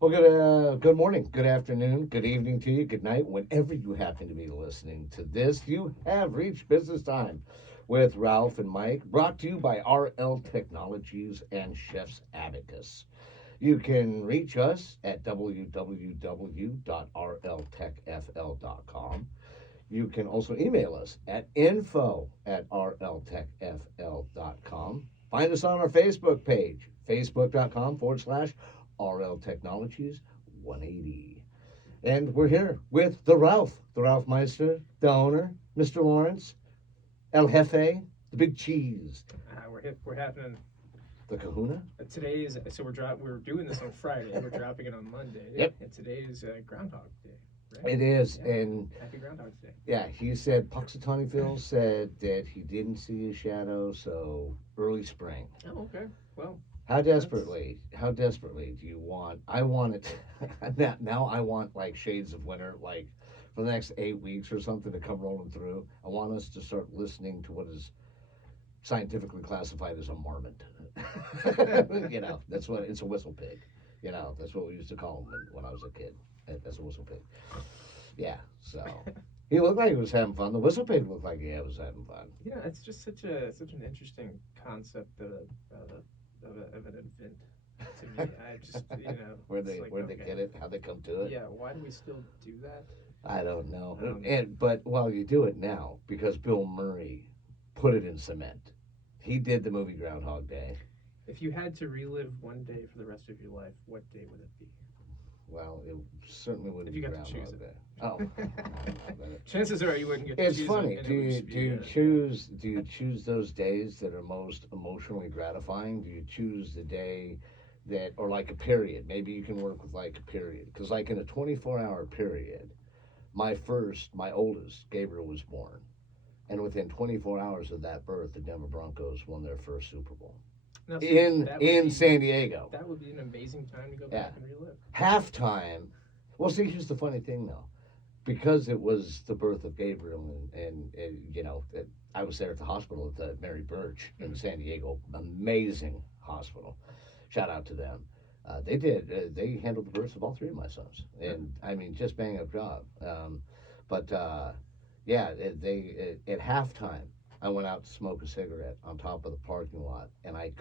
Well, good morning, good afternoon, good evening to you, good night, whenever you happen to be listening to this. You have reached business time with Ralph and Mike, brought to you by RL Technologies and Chef's Abacus. You can reach us at www.rltechfl.com. You can also email us at info@rltechfl.com. Find us on our Facebook page, facebook.com/. RL Technologies 180. And we're here with the Ralph Meister, the owner, Mr. Lawrence, El Jefe, the big cheese, We're happening. the kahuna. Today is so we're doing this on Friday. We're dropping it on Monday. Yep. And today is Groundhog Day. Right? It is. Yeah. And Happy Groundhog's Day. yeah, he said, Puxatawny Phil said that he didn't see his shadow, so early spring. Oh, okay. Well, How desperately do you want? I want it now. I want like shades of winter, like for the next 8 weeks or something to come rolling through. I want us to start listening to what is scientifically classified as a marmot. That's what it's a whistle pig. That's what we used to call him when I was a kid. That's a whistle pig. Yeah. So he looked like he was having fun. The whistle pig looked like he was having fun. it's just such an interesting concept of an event to me. I just where they get it, how they come to it. Yeah. Why do we still do that? I don't know. Um, But well, you do it now because Bill Murray put it in cement. He did the movie Groundhog Day. If you had to relive one day for the rest of your life, what day would it be? Well, it certainly wouldn't If be you got to choose Groundhog it. Day. Oh, Chances are you wouldn't get to it's choose funny. it. And Do it would you just do be, you choose those days that are most emotionally gratifying? Do you choose the day that, or like a period? Maybe you can work with like a period because like in a 24-hour period, my oldest Gabriel was born. And within 24 hours of that birth, the Denver Broncos won their first Super Bowl Now, see, in San Diego. that would be an amazing time to go Yeah. back and relive. Halftime. Well, see, here's the funny thing, though, because it was the birth of Gabriel, and I was there at the hospital at the Mary Birch in San Diego, amazing hospital. Shout out to them. They handled the births of all three of my sons, and I mean, just bang up job. But yeah, at halftime, I went out to smoke a cigarette on top of the parking lot, and I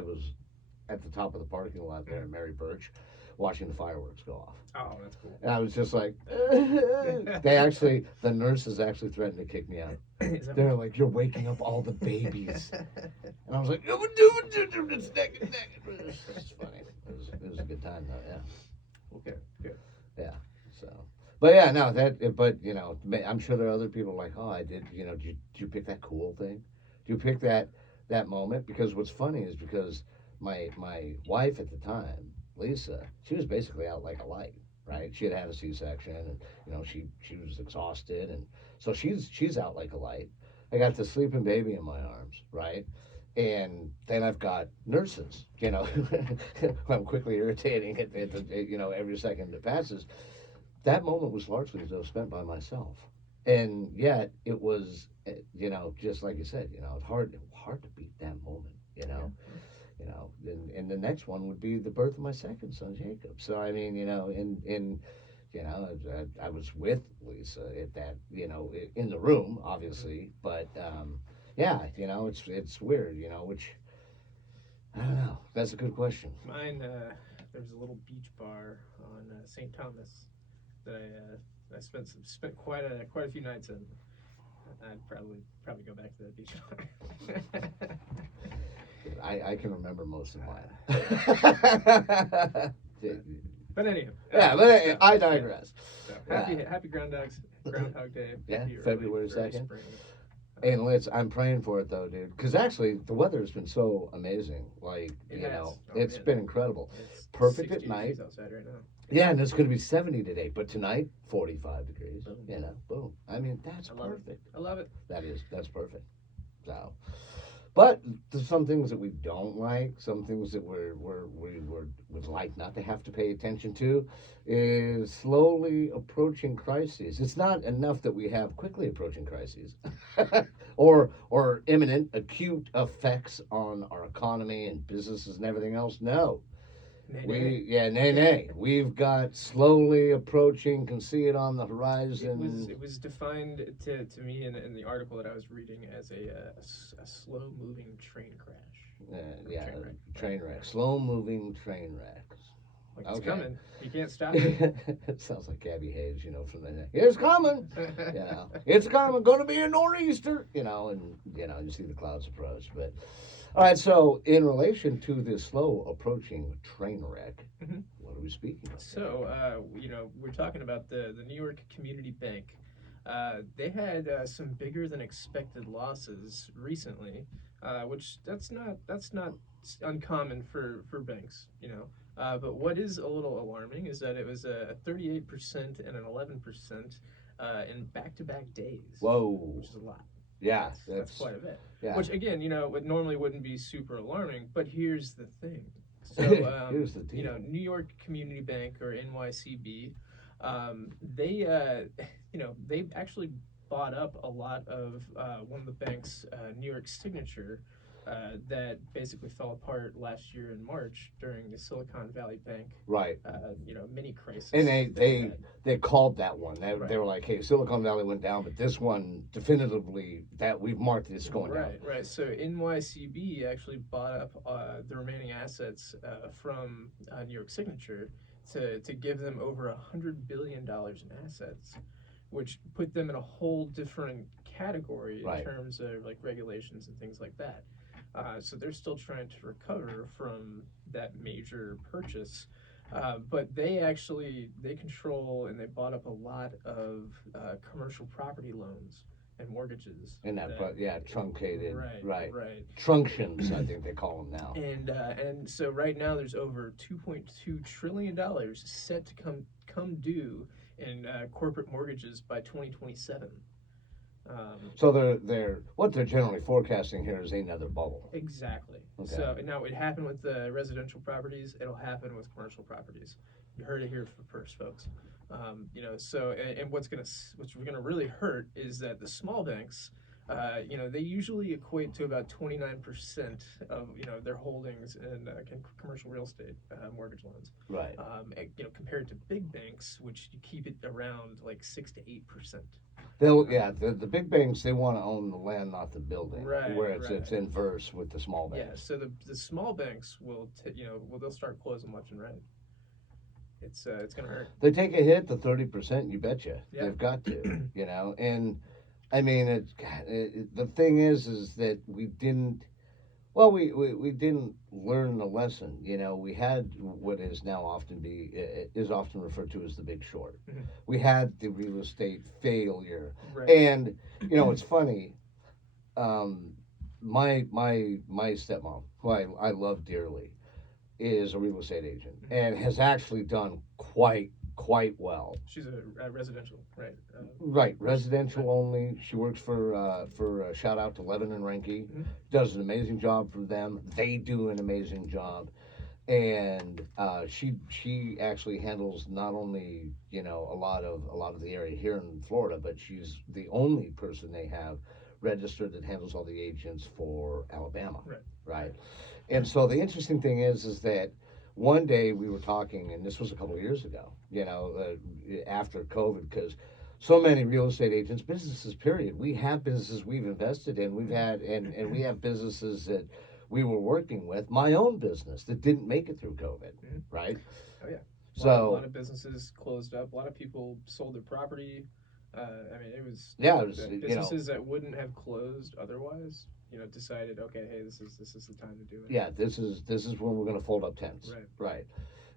was at the top of the parking lot there in Mary Birch, watching the fireworks go off. Oh, that's cool. And I was just like, the nurses actually threatened to kick me out. They're like, you're waking up all the babies. And I was like, it's funny. It was a good time, though, yeah. Okay, good. Yeah. So, but yeah, no, but I'm sure there are other people like, oh, I did, did you pick that cool thing? Do you pick that moment? Because what's funny is because my wife at the time, Lisa, she was basically out like a light, right? She had had a C-section, and she was exhausted, and so she's out like a light. I got the sleeping baby in my arms, right? And then I've got nurses, who I'm quickly irritating every second that passes. That moment was largely though spent by myself, and yet it was, just like you said, it's hard to beat that moment, and the next one would be the birth of my second son, Jacob. So I mean, I was with Lisa at that, in the room, obviously, but yeah, it's weird, which I don't know. That's a good question. Mine, there's a little beach bar on St. Thomas that I spent quite a few nights in. I'd probably go back to that beach bar. I can remember most of mine. But anyhow. Yeah, but I digress. So, Yeah. happy Groundhog Day. Yeah, Happy February early 2nd. spring. And I'm praying for it though, dude. Because actually, the weather has been so amazing. Like, It has. Oh, it's man. been incredible. It's Perfect 60 at night. degrees outside right now. Yeah, and it's going to be 70 today. But tonight, 45 degrees. Boom. Boom. I mean, that's I love it. perfect. I love it. That's perfect. So, but there's some things that we don't like, some things that we would like not to have to pay attention to, is slowly approaching crises. It's not enough that we have quickly approaching crises, or imminent acute effects on our economy and businesses and everything else. No, Nay. We've got slowly approaching, can see it on the horizon. It was defined to me in the article that I was reading as a slow moving train crash. Yeah, Train wreck. train wreck. Slow moving train wreck. Like it's Okay. coming. You can't stop it. It sounds like Gabby Hayes, from the it's coming. It's coming. Going to be a nor'easter. And you see the clouds approach. But all right. So in relation to this slow approaching train wreck, Mhm. what are we speaking of? So, we're talking about the New York Community Bank. They had some bigger than expected losses recently, which that's not uncommon for banks. But what is a little alarming is that it was a 38% and an 11% in back-to-back days, Whoa. which is a lot. Yeah, That's quite a bit. yeah. Which again, would normally wouldn't be super alarming, but here's the thing. So, Here's the deal. New York Community Bank or NYCB, they, they actually bought up a lot of one of the bank's New York Signature that basically fell apart last year in March during the Silicon Valley Bank, Right. Mini crisis. And that they called that one. They Right. were like, hey, Silicon Valley went down, but this one definitively that we've marked it's going down. Right. So NYCB actually bought up the remaining assets from New York Signature to give them over $100 billion in assets, which put them in a whole different category in Right. terms of like regulations and things like that. So they're still trying to recover from that major purchase. But they control and they bought up a lot of commercial property loans and mortgages. And truncated. Right. Trunctions, I think they call them now. And so right now there's over $2.2 trillion set to come due in corporate mortgages by 2027. So what they're generally forecasting here is another bubble. Exactly. Okay. So now it happened with the residential properties. It'll happen with commercial properties. You heard it here first, folks. So and what's gonna really hurt is that the small banks, they usually equate to about 29% of their holdings in commercial real estate mortgage loans. Right. Compared to big banks, which you keep it around like 6 to 8%. The big banks, they want to own the land, not the building. Right, Where right. it's inverse with the small Yeah. banks. So the small banks will they'll start closing left and right. It's gonna hurt. They take a hit, the 30%. You betcha. Yeah. They've got to. And I mean, the thing is that we didn't. Well, we didn't learn the lesson. We had what is now is often referred to as the Big Short. Mhm. We had the real estate failure, Right. and it's funny. My stepmom, who I love dearly, is a real estate agent and has actually done quite well. She's a residential, right? Right, residential only. She works for shout out to Levin and Renke. Mhm. Does an amazing job for them. They do an amazing job, and she actually handles not only a lot of the area here in Florida, but she's the only person they have registered that handles all the agents for Alabama. Right. And so the interesting thing is that one day we were talking, and this was a couple of years ago, after COVID, because so many real estate agents, businesses, period. We have businesses we've invested in. We've had, and we have businesses that we were working with. My own business that didn't make it through COVID, Mhm. right? Oh yeah. So a lot of businesses closed up. A lot of people sold their property. It was businesses that wouldn't have closed otherwise. Decided, okay, hey, this is the time to do it. Yeah, this is when we're going to fold up tents. Right.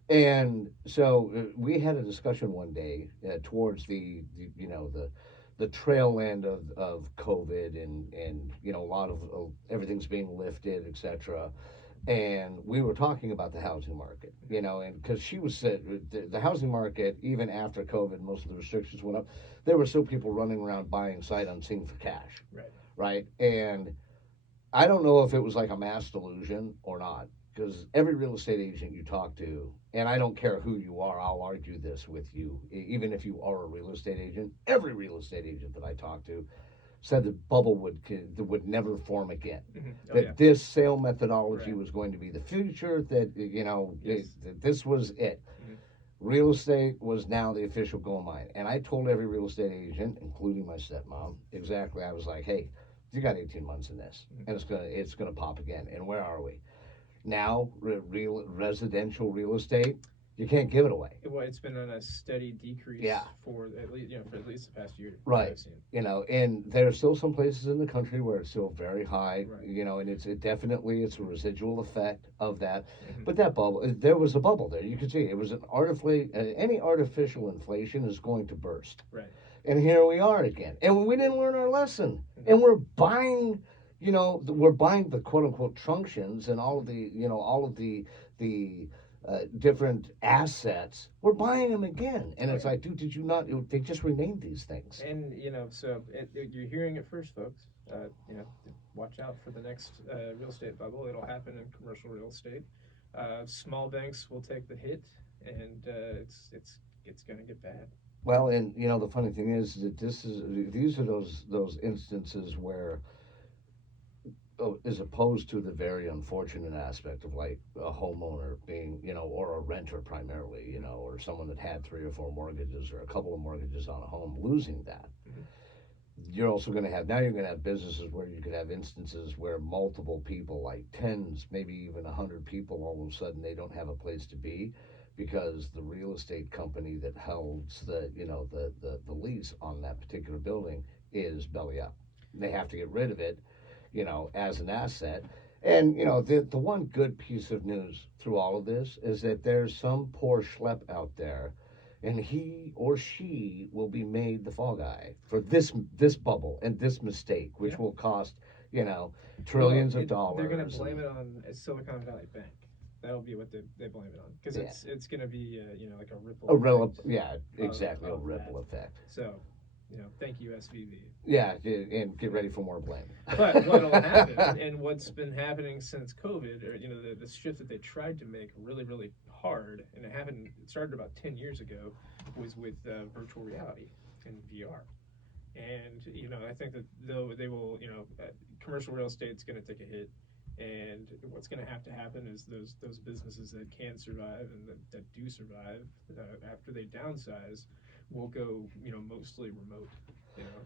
And so we had a discussion one day towards the trail end of COVID and a lot of everything's being lifted, etc. And we were talking about the housing market, and because she was the housing market, even after COVID, most of the restrictions went up. There were still people running around buying sight unseen for cash. Right. And I don't know if it was like a mass delusion or not, because every real estate agent you talk to, and I don't care who you are, I'll argue this with you, even if you are a real estate agent, every real estate agent that I talk to said the bubble would never form again. Oh, That yeah. this sale methodology Right. was going to be the future. That Yes. that this was it. Mhm. Real estate was now the official gold mine. And I told every real estate agent, including my stepmom, exactly. I was like, hey, you got 18 months in this, and it's gonna pop again. And where are we now? Real residential real estate, you can't give it away. Well, it's been on a steady decrease Yeah. for at least for at least the past year. That Right. I've seen. And there are still some places in the country where it's still very high, Right. and it's a residual effect of that. Mhm. But that bubble, there was a bubble there. You could see it was any artificial inflation is going to burst. Right. And here we are again. And we didn't learn our lesson. Mhm. And we're buying the quote unquote truncheons and all of the different assets. We're buying them again. And it's Okay. like, dude, did you not? They just renamed these things. And so you're hearing it first, folks. Watch out for the next real estate bubble. It'll happen in commercial real estate. Small banks will take the hit, and it's going to get bad. Well, and the funny thing is that these are those instances where, as opposed to the very unfortunate aspect of like a homeowner being, or a renter primarily, or someone that had 3 or 4 mortgages or a couple of mortgages on a home, losing that. Mhm. You're going to have businesses where you could have instances where multiple people, like tens, maybe even 100 people, all of a sudden they don't have a place to be because the real estate company that holds the lease on that particular building is belly up. They have to get rid of it, as an asset. And the one good piece of news through all of this is that there's some poor schlep out there, and he or she will be made the fall guy for this bubble and this mistake, which Yeah. will cost trillions of They're dollars. going to blame it on Silicon Valley Bank. That'll be what they blame it on because Yeah. it's going to be like a ripple. effect Yeah, exactly, a of ripple that. effect. So, thank you SVB. Yeah, and get ready for more blame. But what'll happen, and what's been happening since COVID, or the shift that they tried to make really, really hard, and it started about 10 years ago, was with virtual reality and VR. And I think that though they will, commercial real estate's going to take a hit, and what's going to happen is those businesses that can survive and that do survive after they downsize will go mostly remote.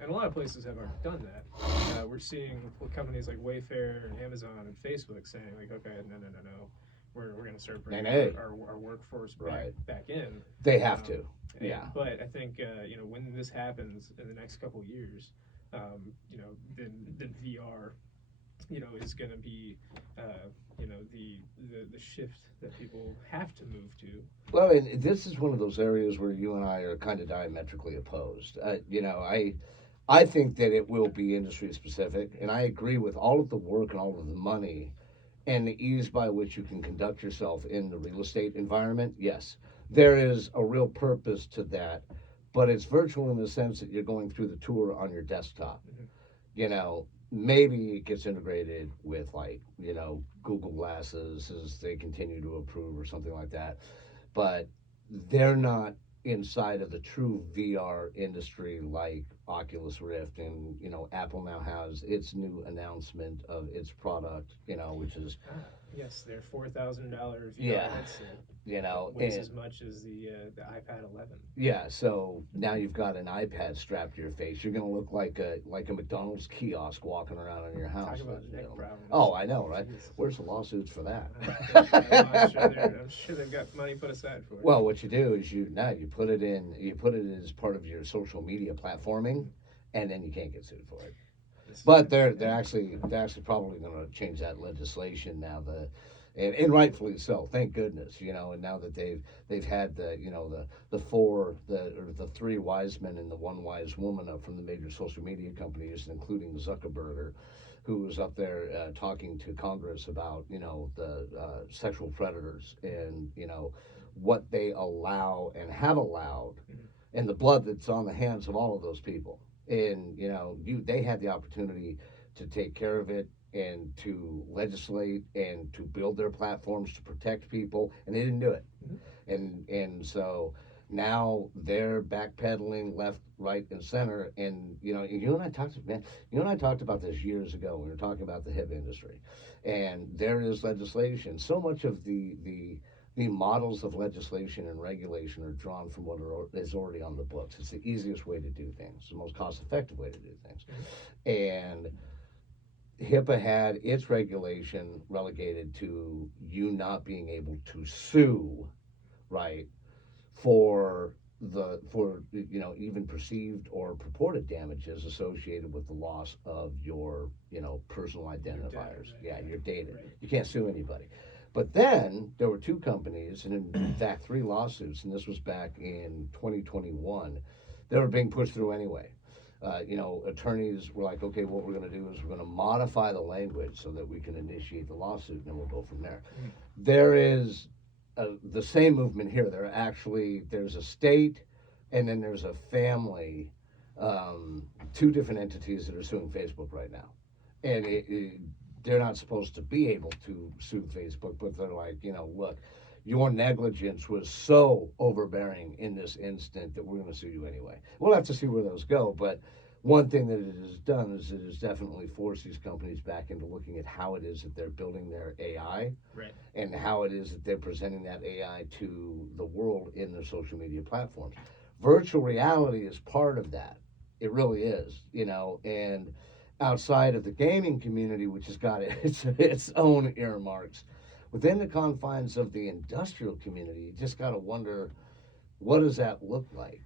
And a lot of places have already done that. We're seeing companies like Wayfair and Amazon and Facebook saying like, okay, no, we're going to start bringing our workforce back in. They have to. Yeah. But I think when this happens in the next couple of years, then VR, is going to be the shift that people have to move to. Well, and this is one of those areas where you and I are kind of diametrically opposed. I think that it will be industry specific, and I agree with all of the work and all of the money and the ease by which you can conduct yourself in the real estate environment. Yes, there is a real purpose to that, but it's virtual in the sense that you're going through the tour on your desktop. Mhm. Maybe it gets integrated with Google Glasses as they continue to improve or something like that, but they're not inside of the true VR industry like Oculus Rift, and Apple now has its new announcement of its product, which is Yes, their $4,000 VR Yeah. headset weighs and as much as the iPad 11. yeah, so now you've got an iPad strapped to your face. You're gonna look like a McDonald's kiosk walking around in your house. Talk about neck problems. Oh, I know, right? Jeez. Where's the lawsuits for that? I'm sure they've got money put aside for it. Well, what you do is you put it as part of your social media platforming, and then you can't get sued for it. But they're actually probably going to change that legislation now. And rightfully so. Thank goodness, And now that they've had the 3 wise men and the 1 wise woman up from the major social media companies, including Zuckerberg, who was up there talking to Congress about the sexual predators and what they allow and have allowed, and the blood that's on the hands of all of those people. And they had the opportunity to take care of it and to legislate and to build their platforms to protect people, and they didn't do it. Mhm. And so Now they're backpedaling left, right, and center. And you and I talked about this years ago. We were talking about the hip industry, and there is legislation. So much of the models of legislation and regulation are drawn from what is already on the books. It's the easiest way to do things, the most cost-effective way to do things, and HIPAA had its regulation relegated to you not being able to sue, right, for even perceived or purported damages associated with the loss of your personal identifiers. Your data. Right. You can't sue anybody. But then there were two companies, and in fact 3 lawsuits, and this was back in 2021. They were being pushed through anyway. Attorneys were like, okay, what we're going to do is we're going to modify the language so that we can initiate the lawsuit, and then we'll go from there. There is the same movement here. There's a state, and then there's a family, two different entities that are suing Facebook right now, and they're not supposed to be able to sue Facebook, but they're like, look, your negligence was so overbearing in this instant that we're going to sue you anyway. We'll have to see where those go, but one thing that it has done is it has definitely forced these companies back into looking at how it is that they're building their AI, Right. and how it is that they're presenting that AI to the world in their social media platforms. Virtual reality is part of that. It really is, and outside of the gaming community, which has got its own earmarks, within the confines of the industrial community, you just got to wonder, what does that look like?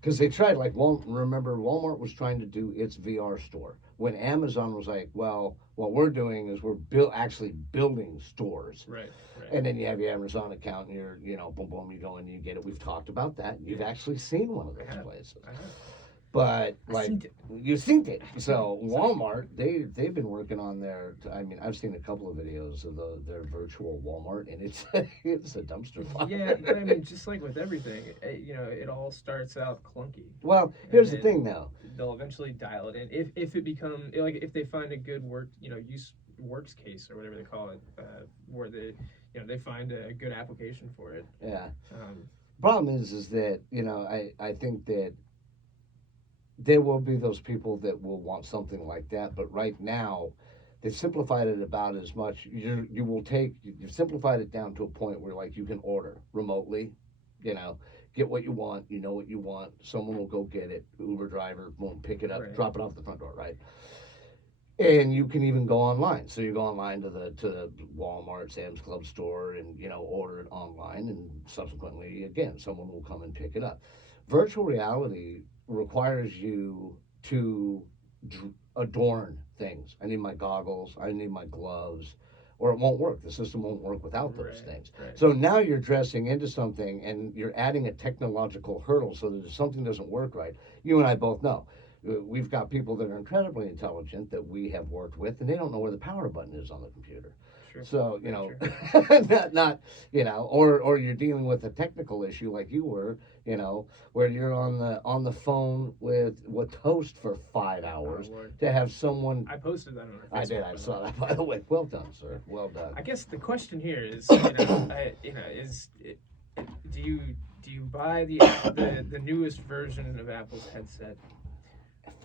Because they tried, like, remember Walmart was trying to do its VR store when Amazon was like, well, what we're doing is we're actually building stores. Right. And then you have your Amazon account, and you're, boom, boom, you go and you get it. We've talked about that. You've actually seen one of those places. I have. But you've seen it. So Walmart, they've been working on I've seen a couple of videos of their virtual Walmart, and it's it's a dumpster fire. Yeah, but I mean, just like with everything, it all starts out clunky. Well, here's the thing, though. They'll eventually dial it in if it becomes if they find a good works case or whatever they call it, where they find a good application for it. Yeah. Problem is that I think that there will be those people that will want something like that, but right now they've simplified it about as much. You've simplified it down to a point where, like, you can order remotely, get what you want, what you want, someone will go get it, Uber driver won't pick it up, Right. drop it off the front door, right? And you can even go online. So you go online to the Walmart, Sam's Club store, and order it online, and subsequently, again, someone will come and pick it up. Virtual reality requires you to adorn things. I need my goggles, I need my gloves, or it won't work. The system won't work without those things. Right. So now you're dressing into something, and you're adding a technological hurdle so that if something doesn't work right, you and I both know. We've got people that are incredibly intelligent that we have worked with, and they don't know where the power button is on the computer. Sure. So Sure. not or you're dealing with a technical issue like you were, where you're on the phone with Toast for 5 hours to have someone. I posted that on our Facebook. I did. I saw that, by the way. Well done, sir. Well done. I guess the question here is, do you buy the newest version of Apple's headset?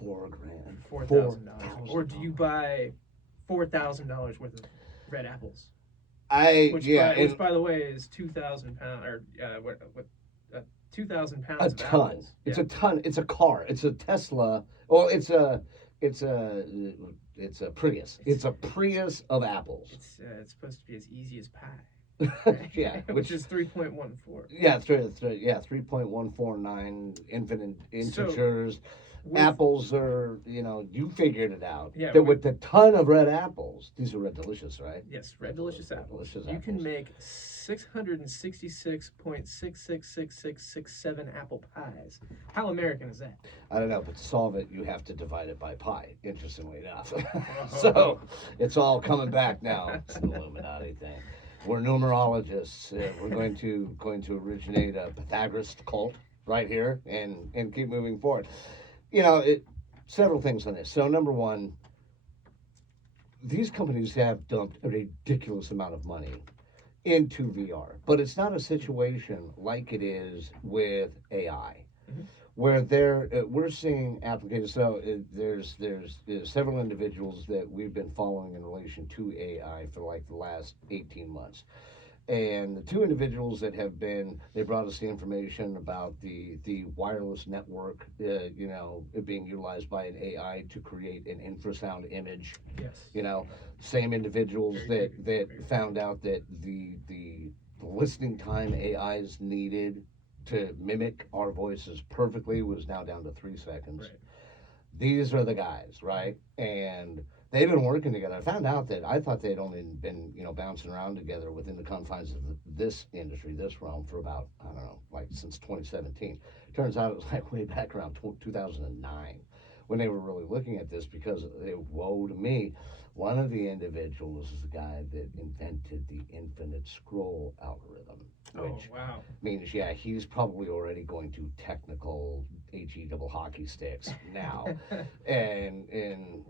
$4,000. $4,000, or do you buy $4,000 worth of red apples? Which, by the way, is 2,000 pounds, or 2,000 pounds a of ton. apples. It's a ton. It's a car. It's a Tesla. Well, it's a Prius. It's a Prius of apples. It's supposed to be as easy as pie. Yeah, which is 3.14. Yeah, 3.149 infinite integers. Apples are, you figured it out. Yeah, that with the ton of red apples, these are Red Delicious, right? Yes, Red Delicious apples. Delicious You can apples. make 666.666667 apple pies. How American is that? I don't know, but to solve it, you have to divide it by pi, interestingly enough. So it's all coming back now. It's an Illuminati thing. We're numerologists. We're going to originate a Pythagoras cult right here and keep moving forward. Several things on this. So number one, these companies have dumped a ridiculous amount of money into VR, but it's not a situation like it is with AI, Mhm. where we're seeing applications. So there's several individuals that we've been following in relation to AI for like the last 18 months, and the two individuals that have been they brought us the information about the wireless network, it being utilized by an AI to create an infrasound image. Yes. Same individuals Very that creepy. that Very found out that the listening time AIs needed to mimic our voices perfectly was now down to 3 seconds. Right. These are the guys, right? And they've been working together. I found out that I thought they'd only been, bouncing around together within the confines of this industry, this realm, for about, I don't know, like since 2017. Turns out it was like way back around 2009 when they were really looking at this, because woe to me, one of the individuals is the guy that invented the infinite scroll algorithm, Oh which wow. means, yeah, he's probably already going to technical HE double hockey sticks now. And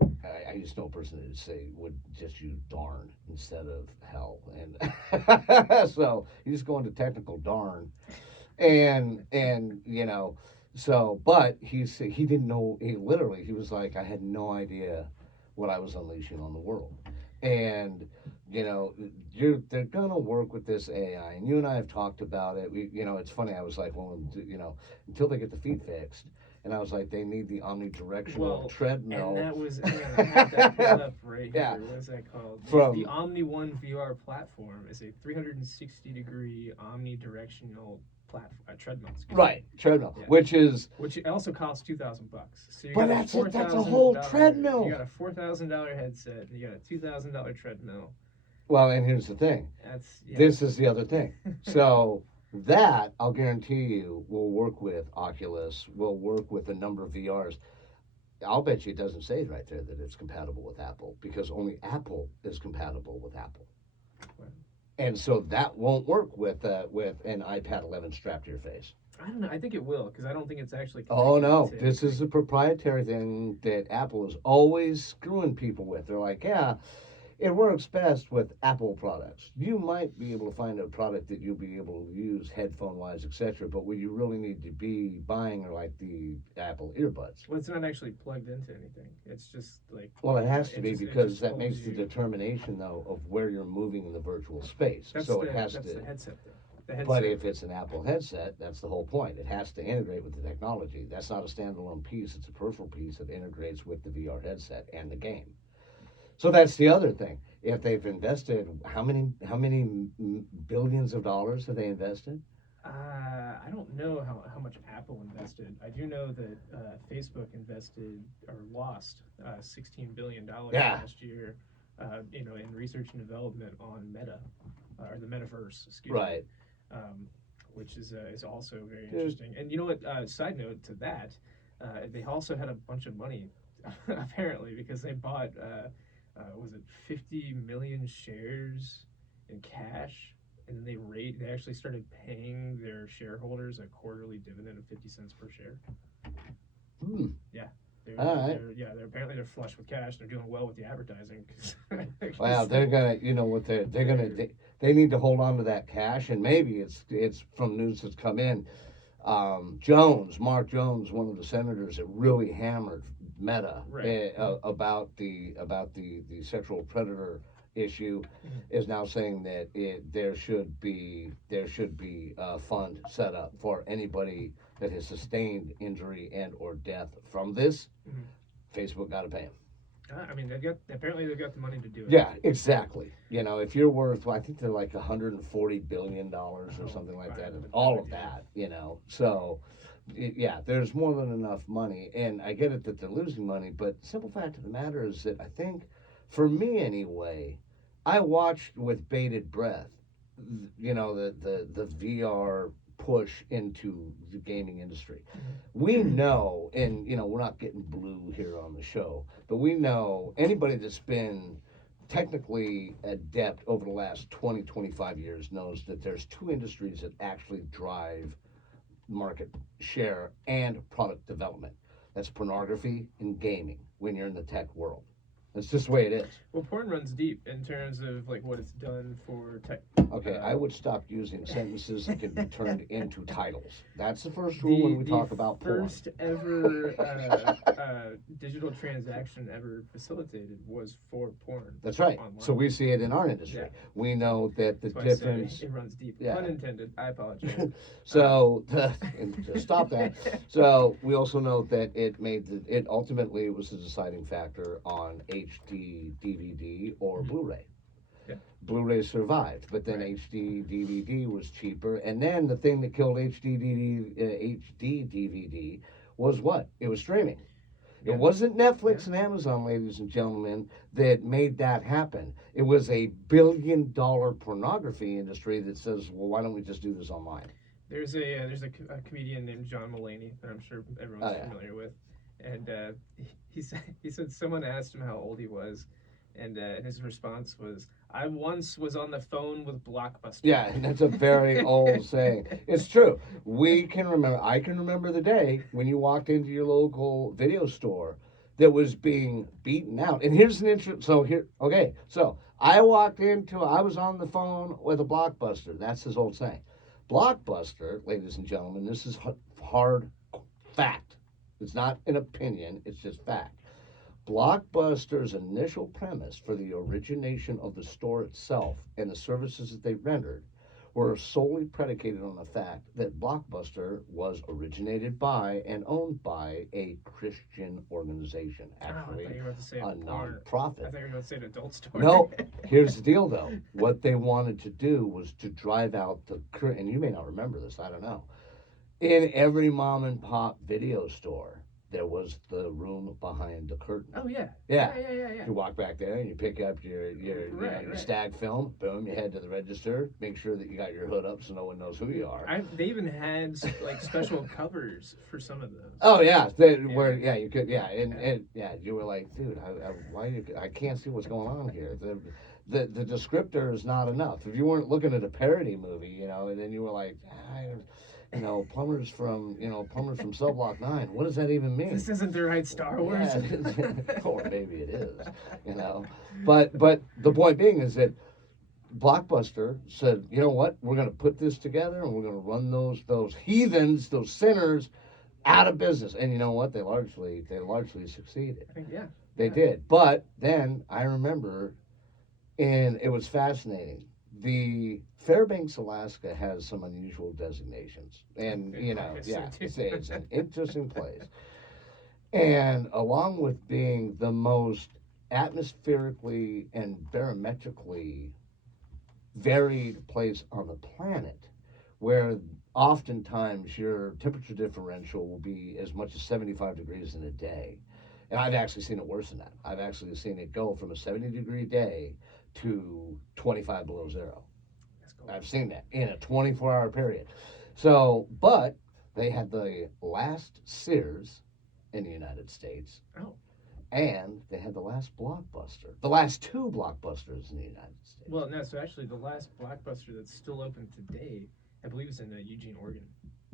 I used to know a person that would just use darn instead of hell, and so he's going to technical darn, and so, but he didn't know. He was like, I had no idea what I was unleashing on the world, and you know they're gonna work with this AI, and you and I have talked about it. It's funny. I was like, well, until they get the feet fixed, and I was like, they need the omnidirectional Well, treadmill. and that was, hang on, I have that pulled up right Yeah. here. What is that called? The From Omni One VR platform is a 360-degree omnidirectional treadmill. Excuse me. right treadmill, Yeah. which is, Which it also costs $2,000. So you but got that's a whole $4,000. treadmill. You got a $4,000 headset, and you got a $2,000 treadmill. Well, and here's the thing. That's This is the other thing. So that I'll guarantee you will work with Oculus, will work with a number of VRs. I'll bet you it doesn't say right there that it's compatible with Apple, because only Apple is compatible with Apple. Right. And so that won't work with an iPad 11 strapped to your face. I don't know. I think it will, because I don't think it's actually. Oh no, connected to this is anything. a proprietary thing that Apple is always screwing people with. They're like, yeah, it works best with Apple products. You might be able to find a product that you'll be able to use headphone wise, etc. But what you really need to be buying are like the Apple earbuds. Well, it's not actually plugged into anything. It's just like. Well, it has to It be, just- it because just that holds makes the you- determination though of where you're moving in the virtual space. So it has that's to. the headset though. The headset. But if it's an Apple headset, that's the whole point. It has to integrate with the technology. That's not a standalone piece. It's a peripheral piece that integrates with the VR headset and the game. So that's the other thing. If they've invested, how many billions of dollars have they invested? I don't know how much Apple invested. I do know that Facebook invested or lost $16 billion Yeah. last year, in research and development on Meta, or the metaverse, excuse Right. me, which is also very Dude. interesting. And you know what? Side note to that, they also had a bunch of money, apparently, because they bought, was it 50 million shares in cash, and then they actually started paying their shareholders a quarterly dividend of 50 cents per share. Hmm. They're, All right. they're apparently they're flush with cash. They're doing well with the advertising. 'Cause Well, they're gonna, what they're gonna, they need to hold on to that cash, and maybe it's from news that's come in. Mark Jones, one of the senators that really hammered Meta, Right. about the sexual predator issue, is now saying that there should be a fund set up for anybody that has sustained injury and or death from this. Mhm. Facebook got to pay him. I mean, they've got the money to do it. Yeah, exactly. If you're worth, well, I think they're like $140 billion or something like that, and all of that. So yeah, there's more than enough money, and I get it that they're losing money, but the simple fact of the matter is that I think, for me anyway, I watched with bated breath, the VR push into the gaming industry. We know, and we're not getting blue here on the show, but we know anybody that's been technically adept over the last 20-25 years knows that there's two industries that actually drive market share and product development. That's pornography and gaming when you're in the tech world. It's just the way it is. Well, porn runs deep in terms of like what it's done for tech. Okay, I would stop using sentences that can be turned into titles. That's the first The, rule when we the talk about porn. first ever digital transaction ever facilitated was for porn. That's right. Online. So we see it in our industry. Yeah. We know that the That's why I say difference. it runs deep. Yeah. Pun intended. I apologize. So and to stop that. So we also know that it ultimately was the deciding factor on HD DVD or Mhm. Blu-ray. Yeah. Blu-ray survived, but then Right. HD DVD was cheaper, and then the thing that killed HD DVD was what? It was streaming. Yeah. It wasn't Netflix and Amazon, ladies and gentlemen, that made that happen. It was a billion-dollar pornography industry that says, well, why don't we just do this online? There's a comedian named John Mulaney that I'm sure everyone's familiar with, and he said someone asked him how old he was, and his response was, "I once was on the phone with Blockbuster." Yeah, and that's a very old saying. It's true. I can remember the day when you walked into your local video store that was being beaten out. And here's an so I was on the phone with a Blockbuster. That's his old saying. Blockbuster, ladies and gentlemen, this is hard fact. It's not an opinion, it's just fact. Blockbuster's initial premise for the origination of the store itself and the services that they rendered were solely predicated on the fact that Blockbuster was originated by and owned by a Christian organization, actually I thought you were about to say a porn. I nonprofit. thought you were about to say an adult store. No, here's the deal though. What they wanted to do was to drive out and you may not remember this, I don't know. In every mom and pop video store, there was the room behind the curtain. Oh yeah. Yeah. Yeah. You walk back there and you pick up your Right. stag film. Boom, you head to the register. Make sure that you got your hood up so no one knows who you are. They even had like special covers for some of those. Oh yeah, you could and you were like, dude, I can't see what's going on here. The descriptor is not enough. If you weren't looking at a parody movie, and then you were like, plumbers from Cell Block 9. What does that even mean? This isn't the right Star Wars. Yeah. Or maybe it is, But the point being is that Blockbuster said, you know what, we're going to put this together and we're going to run those heathens, those sinners, out of business. And you know what? They largely succeeded. I think They did. But then I remember, and it was fascinating. The Fairbanks, Alaska has some unusual designations. And, it's an interesting place. And along with being the most atmospherically and barometrically varied place on the planet, where oftentimes your temperature differential will be as much as 75 degrees in a day. And I've actually seen it worse than that. I've actually seen it go from a 70-degree day to 25 below zero. That's cool. I've seen that in a 24-hour period. So, but they had the last Sears in the United States. Oh. And they had the last Blockbuster. The last two Blockbusters in the United States. Well, no, so actually the last Blockbuster that's still open today, I believe is in Eugene, Oregon.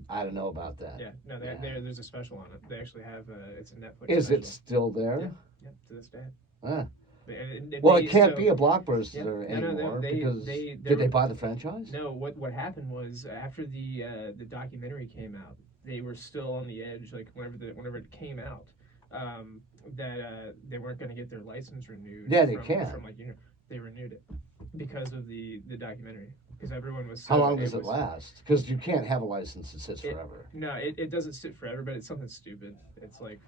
I don't know about that. Yeah, no, there's a special on it. They actually have it's a Netflix Is special. it still there? Yeah, to this day. Ah. And Well, it can't be a Blockbuster Yeah, anymore because did they buy the franchise? No, what happened was after the documentary came out, they were still on the edge. Like whenever it came out, that they weren't going to get their license renewed. Yeah, they from, can't. From they renewed it because of the documentary. Because everyone was. How long does it last? Because you can't have a license that sits forever. No, it doesn't sit forever, but it's something stupid. It's like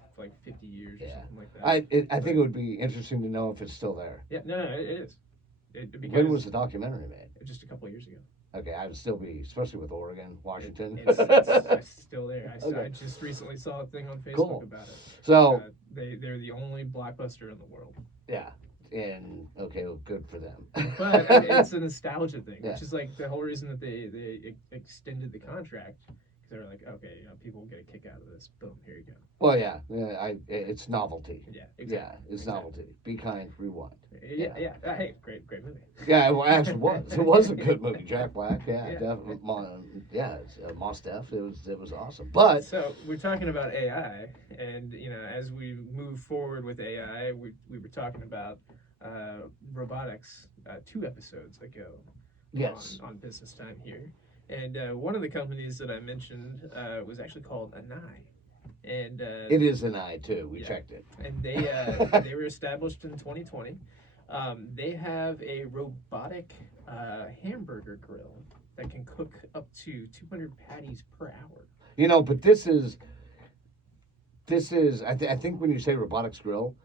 50 years or something like that. I think it would be interesting to know if it's still there. Yeah, no, it is. When was the documentary made? Just a couple of years ago. Okay, I would still be, especially with Oregon, Washington. It's still there. Okay. I just recently saw a thing on Facebook about it. So they're the only Blockbuster in the world. Yeah, and okay, well, good for them. But it's a nostalgia thing, Yeah. which is like the whole reason that they extended the contract. Because they're like, okay, people will get a kick out of this. Boom, here you go. Well, yeah, it's novelty. Yeah, Yeah, exactly. it's novelty. Be kind, rewind. Yeah. Hey, great movie. Yeah, it actually was. It was a good movie. Jack Black. Yeah, Yeah. definitely. Yeah, it's, Mos Def. It was awesome. But So we're talking about AI, and as we move forward with AI, we were talking about robotics 2 episodes ago. yes, On Business Time here, and one of the companies that I mentioned was actually called Anai, and it is an eye too. We yeah. checked it. and they were established in 2020. They have a robotic hamburger grill that can cook up to 200 patties per hour. But I think when you say robotics grill,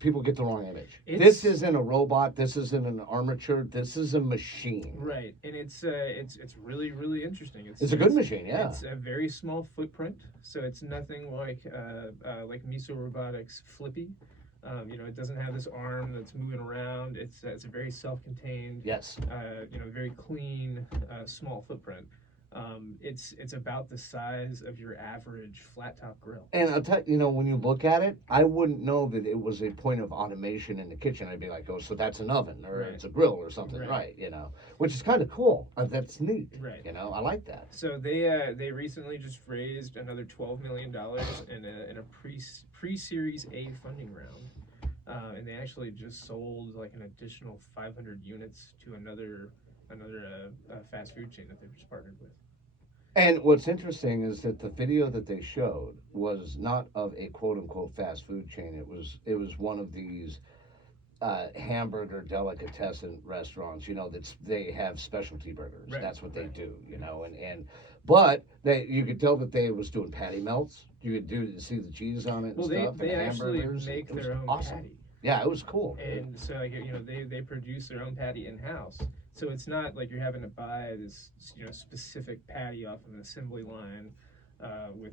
people get the wrong image. This isn't a robot. This isn't an armature. This is a machine. Right, and it's really really interesting. It's a good machine. Yeah. It's a very small footprint, so it's nothing like Miso Robotics Flippy. It doesn't have this arm that's moving around. It's a very self-contained. Yes. Very clean, small footprint. It's about the size of your average flat top grill. And I'll tell you, when you look at it, I wouldn't know that it was a point of automation in the kitchen. I'd be like, oh, so that's an oven or Right. it's a grill or something, Right. Which is kind of cool. That's neat. Right. I like that. So they recently just raised another $12 million in a pre-Series A funding round, and they actually just sold like an additional 500 units to another fast food chain that they've just partnered with. And what's interesting is that the video that they showed was not of a quote unquote fast food chain. It was one of these hamburger delicatessen restaurants. They have specialty burgers. Right, That's what they right. do. But you could tell that they was doing patty melts. You could see the cheese on it and Well, stuff. they and actually hamburgers. make It was their own awesome. patty. Yeah, it was cool. And so they produce their own patty in house. So it's not like you're having to buy this specific patty off of an assembly line with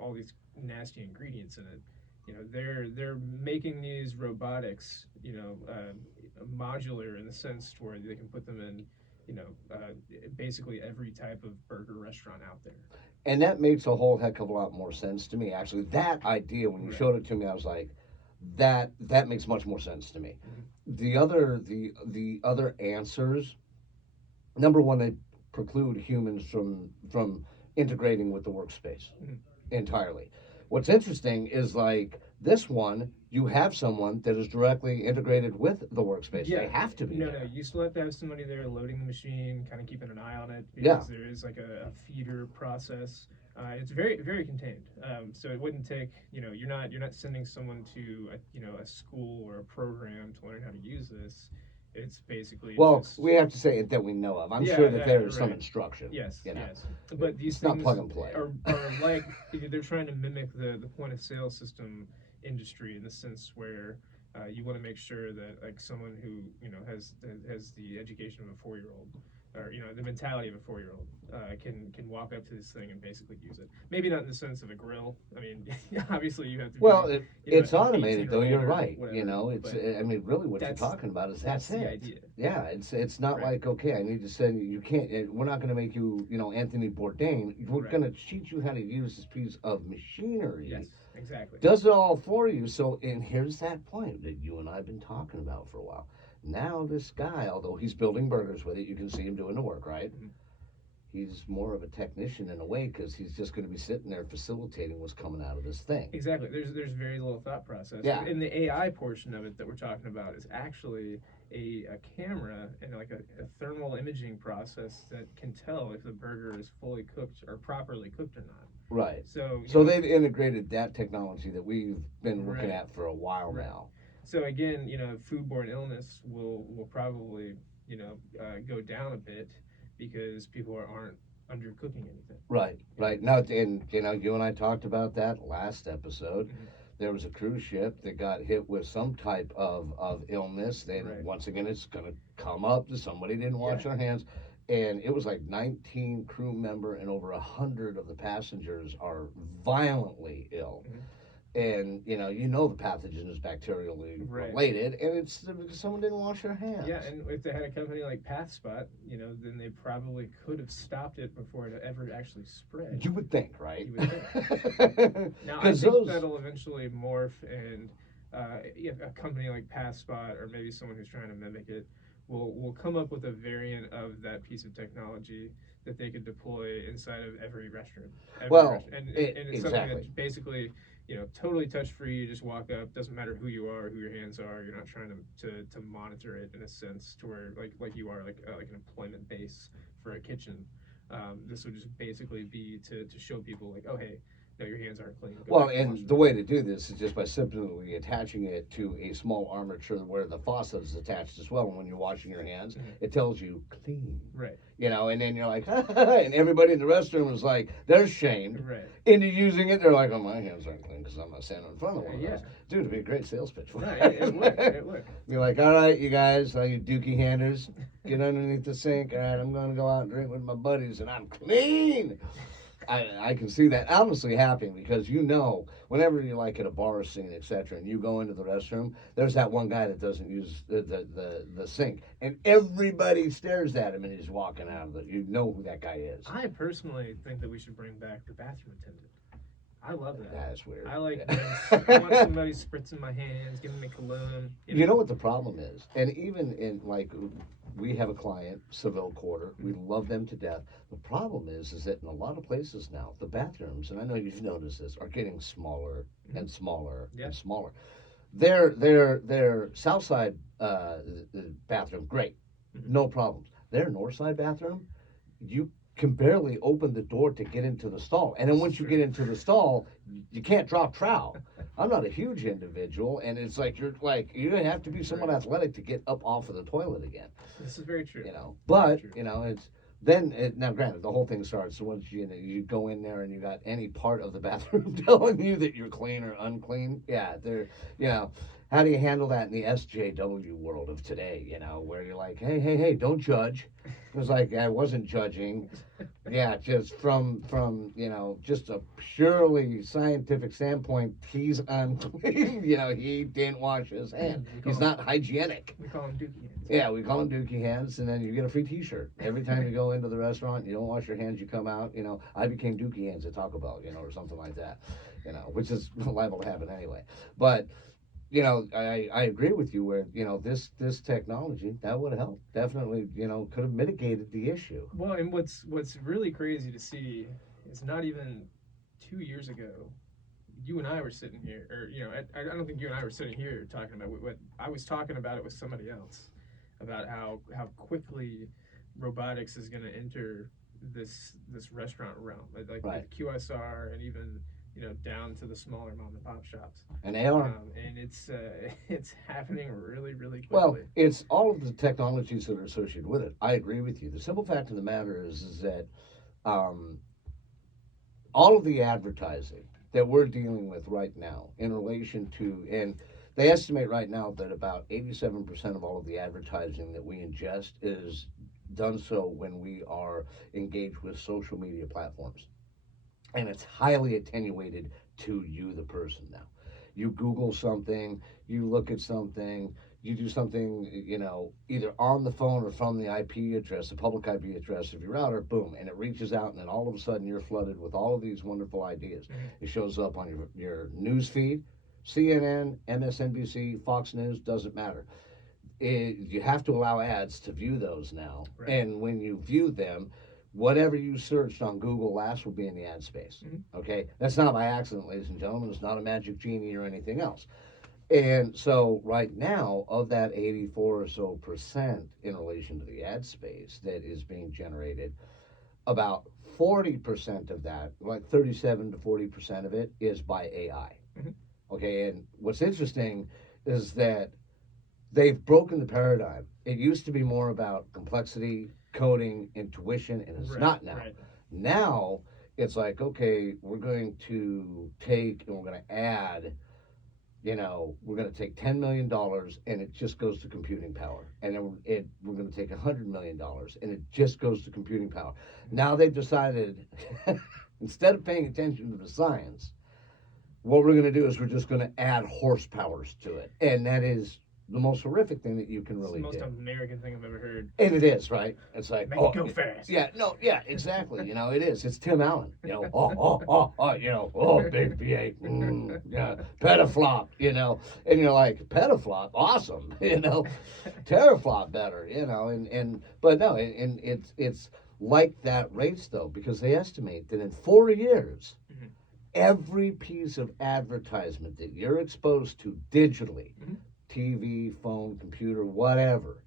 all these nasty ingredients in it. They're making these robotics modular in the sense where they can put them in basically every type of burger restaurant out there. And that makes a whole heck of a lot more sense to me. Actually, that idea when you Right. showed it to me, I was like, that makes much more sense to me. The other answers, number one, they preclude humans from integrating with the workspace entirely. What's interesting is like this one, you have someone that is directly integrated with the workspace. Yeah. They have to be. No, there. you still have to have somebody there loading the machine, kind of keeping an eye on it because there is like a feeder process. It's very very contained, so it wouldn't take you're not sending someone to a school or a program to learn how to use this. It's basically just, we have to say it that we know of. I'm Yeah, sure that yeah, there is some right. instruction. yes, you know. yes, but these It's not things plug and play. are like they're trying to mimic the point of sale system industry in the sense where you want to make sure that like someone who has the education of a 4-year-old or the mentality of a 4-year-old can walk up to this thing and basically use it. Maybe not in the sense of a grill. I mean, obviously you have to. Well, an it's 18 automated though. or You're older, right. whatever, It's. but I mean, really, what you're that's- talking about is that's the it. idea. Yeah, it's not Right. like okay, I need to send you. You can't. We're not going to make you. Anthony Bourdain. We're Right. going to teach you how to use this piece of machinery. Yes, exactly. Does it all for you. So, and here's that point that you and I've been talking about for a while. Now this guy, although he's building burgers with it, you can see him doing the work, right? Mhm. He's more of a technician in a way because he's just going to be sitting there facilitating what's coming out of this thing. Exactly. There's very little thought process. Yeah. And the AI portion of it that we're talking about is actually a camera and like a thermal imaging process that can tell if the burger is fully cooked or properly cooked or not. Right. So So they've integrated that technology that we've been looking Right. at for a while Right. now. So again, foodborne illness will probably go down a bit because people aren't undercooking anything. Right, right. Now, and you and I talked about that last episode. Mhm. There was a cruise ship that got hit with some type of illness. And Right. once again, it's going to come up that somebody didn't wash their hands. And it was like 19 crew member and over 100 of the passengers are violently ill. Mhm. and the pathogen is bacterially Right. related, and it's because someone didn't wash their hands. Yeah, and if they had a company like PathSpot, then they probably could have stopped it before it ever actually spread. You would think, right? You would think. Now, I 'Cause think those, that'll eventually morph, and if a company like PathSpot or maybe someone who's trying to mimic it will come up with a variant of that piece of technology that they could deploy inside of every restaurant. Well, And it's something exactly. that's basically totally touch free. You just walk up. Doesn't matter who you are, who your hands are. You're not trying to monitor it in a sense to where like you are like an employment base for a kitchen. This would just basically be to show people like, oh hey, no, your hands aren't clean. Go Well, back and wash and the them. way to do this is just by simply attaching it to a small armature where the faucet is attached as well. And when you're washing your hands, Mhm. it tells you clean. Right, And then you're like, and everybody in the restroom is like, they're shamed right. into using it. They're like, oh, my hands aren't clean because I'm not standing in front of one of Yeah. those. Dude, it'd be a great sales pitch. No, it would. It would. You're like, all right, you guys, all you dookie handers, get underneath the sink. All right, I'm going to go out and drink with my buddies, and I'm clean. I can see that honestly happening because whenever you're like at a bar scene, etc., and you go into the restroom, there's that one guy that doesn't use the sink, and everybody stares at him and he's walking out of it. You know who that guy is. I personally think that we should bring back the bathroom attendant. I love that. That's weird. I like. I want somebody spritzing my hands, giving me cologne. You know what the problem is? And even in we have a client, Seville Quarter. We love them to death. The problem is that in a lot of places now, the bathrooms, and I know you've noticed this, are getting smaller and smaller Yeah. and smaller. Their south side bathroom, great, Mhm. no problems. Their north side bathroom, you can barely open the door to get into the stall, and then once you get into the stall, you can't drop trowel. I'm not a huge individual, and it's like you're gonna have to be somewhat Right. athletic to get up off of the toilet again. This is very true. But True. it's now granted the whole thing starts once you go in there and you got any part of the bathroom telling you that you're clean or unclean. Yeah, they're how do you handle that in the SJW world of today? Where you're like, hey, don't judge. It was like I wasn't judging. Yeah, just from just a purely scientific standpoint, he's unclean. He didn't wash his hands. We call He's him- not hygienic. We call them dookie hands. Yeah, we call them dookie hands, and then you get a free T-shirt every time you go into the restaurant. You don't wash your hands, you come out. I became dookie hands at Taco Bell, or something like that. Which is liable to happen anyway. But I agree with you where this technology that would have helped definitely could have mitigated the issue. Well, and what's really crazy to see is not even 2 years ago, you and I were sitting here, or I don't think you and I were sitting here talking about what I was talking about it with somebody else about how quickly robotics is going to enter this restaurant realm, like Right. with QSR and even down to the smaller mom and pop shops. And AR. And it's it's happening really quickly. Well, it's all of the technologies that are associated with it. I agree with you. The simple fact of the matter is that all of the advertising that we're dealing with right now in relation to, and they estimate right now that about 87% of all of the advertising that we ingest is done so when we are engaged with social media platforms. And it's highly attenuated to you, the person now. You Google something, you look at something, you do something, either on the phone or from the IP address, the public IP address of your router, boom, and it reaches out, and then all of a sudden you're flooded with all of these wonderful ideas. Mhm. It shows up on your news feed, CNN, MSNBC, Fox News, doesn't matter. You have to allow ads to view those now. Right. And when you view them, whatever you searched on Google last will be in the ad space. Mhm. Okay? That's not by accident, ladies and gentlemen. It's not a magic genie or anything else. And so right now, of that 84 or so percent in relation to the ad space that is being generated, about 40% of that, like 37 to 40% of it, is by AI. Mhm. Okay, and what's interesting is that they've broken the paradigm. It used to be more about complexity, coding, intuition, and it's Right, not now. right. Now it's like, okay, we're going to take and we're going to add, we're going to take $10 million and it just goes to computing power. And then we're going to take $100 million and it just goes to computing power. Now they've decided, instead of paying attention to the science, what we're going to do is we're just going to add horsepowers to it, and that is the most horrific thing that you can It's the really most do. American thing I've ever heard. And it is, right? It's like, Make it go fast. yeah, no, yeah, exactly. You know, it is. It's Tim Allen. You know, you know, big V8, yeah, petaflop. You know, and you're like, petaflop, awesome. You know, teraflop better. You know, but no, and it's like that race though, because they estimate that in 4 years, Mhm. every piece of advertisement that you're exposed to digitally, Mhm. TV, phone, computer, whatever,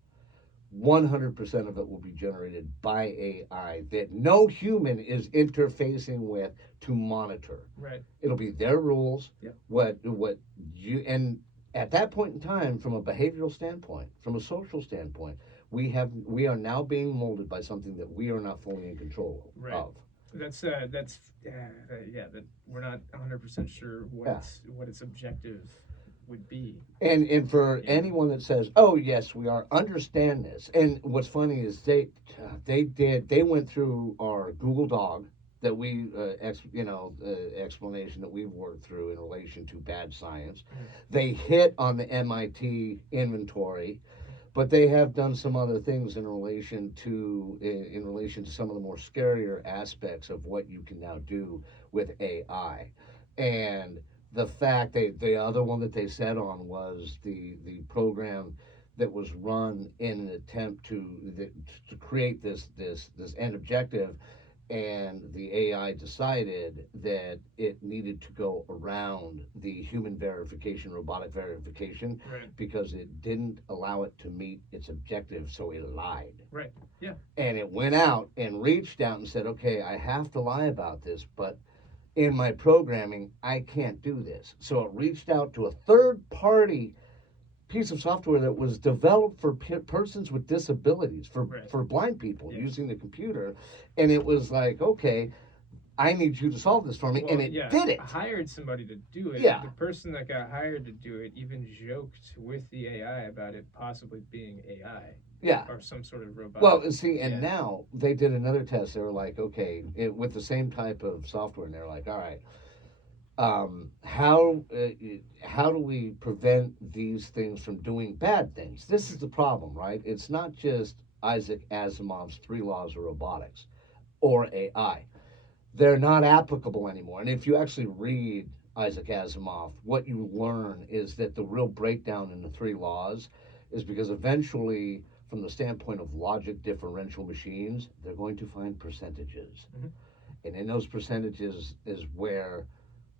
100% of it will be generated by AI that no human is interfacing with to monitor. Right. It'll be their rules. Yep. What you and at that point in time, from a behavioral standpoint, from a social standpoint, we are now being molded by something that we are not fully in control Right. of. That's yeah. That we're not 100% sure what its objective would be. And for Yeah. anyone that says, "Oh yes, we are," understand this. And what's funny is they went through our Google Dog that we explanation that we've worked through in relation to bad science. They hit on the MIT inventory, but they have done some other things in relation to some of the more scarier aspects of what you can now do with AI. And the fact the other one that they set on was the program that was run in an attempt to create this end objective, and the AI decided that it needed to go around the human verification, robotic verification, Right. because it didn't allow it to meet its objective, so it lied. Right. Yeah. And it went out and reached out and said, okay, I have to lie about this, but in my programming, I can't do this. So it reached out to a third party piece of software that was developed for persons with disabilities, Right. for blind people Yeah. using the computer. And it was like, okay, I need you to solve this for me. Well, and it yeah, did it. I hired somebody to do it. Yeah. The person that got hired to do it even joked with the AI about it possibly being AI Yeah. or some sort of robot. Well, see, and Yeah. now they did another test. They were like, okay, with the same type of software, and they're like, all right, how do we prevent these things from doing bad things? This is the problem, right? It's not just Isaac Asimov's 3 laws of robotics or AI. They're not applicable anymore. And if you actually read Isaac Asimov, what you learn is that the real breakdown in the 3 laws is because eventually, from the standpoint of logic differential machines, they're going to find percentages. Mhm. And in those percentages is where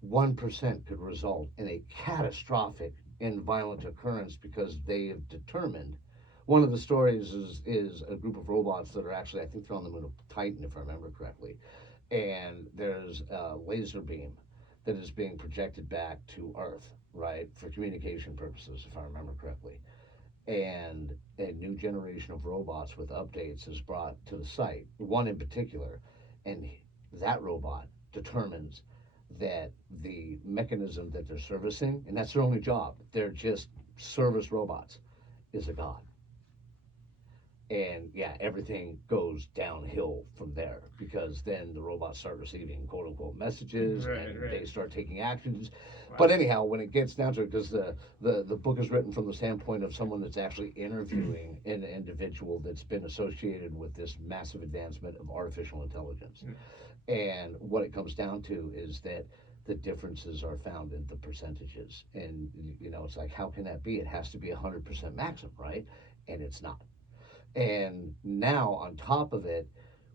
1% could result in a catastrophic and violent occurrence, because they have determined. One of the stories is a group of robots that are actually, I think they're on the moon of Titan, if I remember correctly. And there's a laser beam that is being projected back to Earth, right, for communication purposes, if I remember correctly. And a new generation of robots with updates is brought to the site, one in particular, and that robot determines that the mechanism that they're servicing, and that's their only job, they're just service robots, is a god. And yeah, everything goes downhill from there, because then the robots start receiving quote unquote messages, Right, and right. they start taking actions. Wow. But anyhow, when it gets down to it, because the book is written from the standpoint of someone that's actually interviewing an individual that's been associated with this massive advancement of artificial intelligence. And what it comes down to is that the differences are found in the percentages. And, it's like, how can that be? It has to be 100% maximum, right? And it's not. And now on top of it,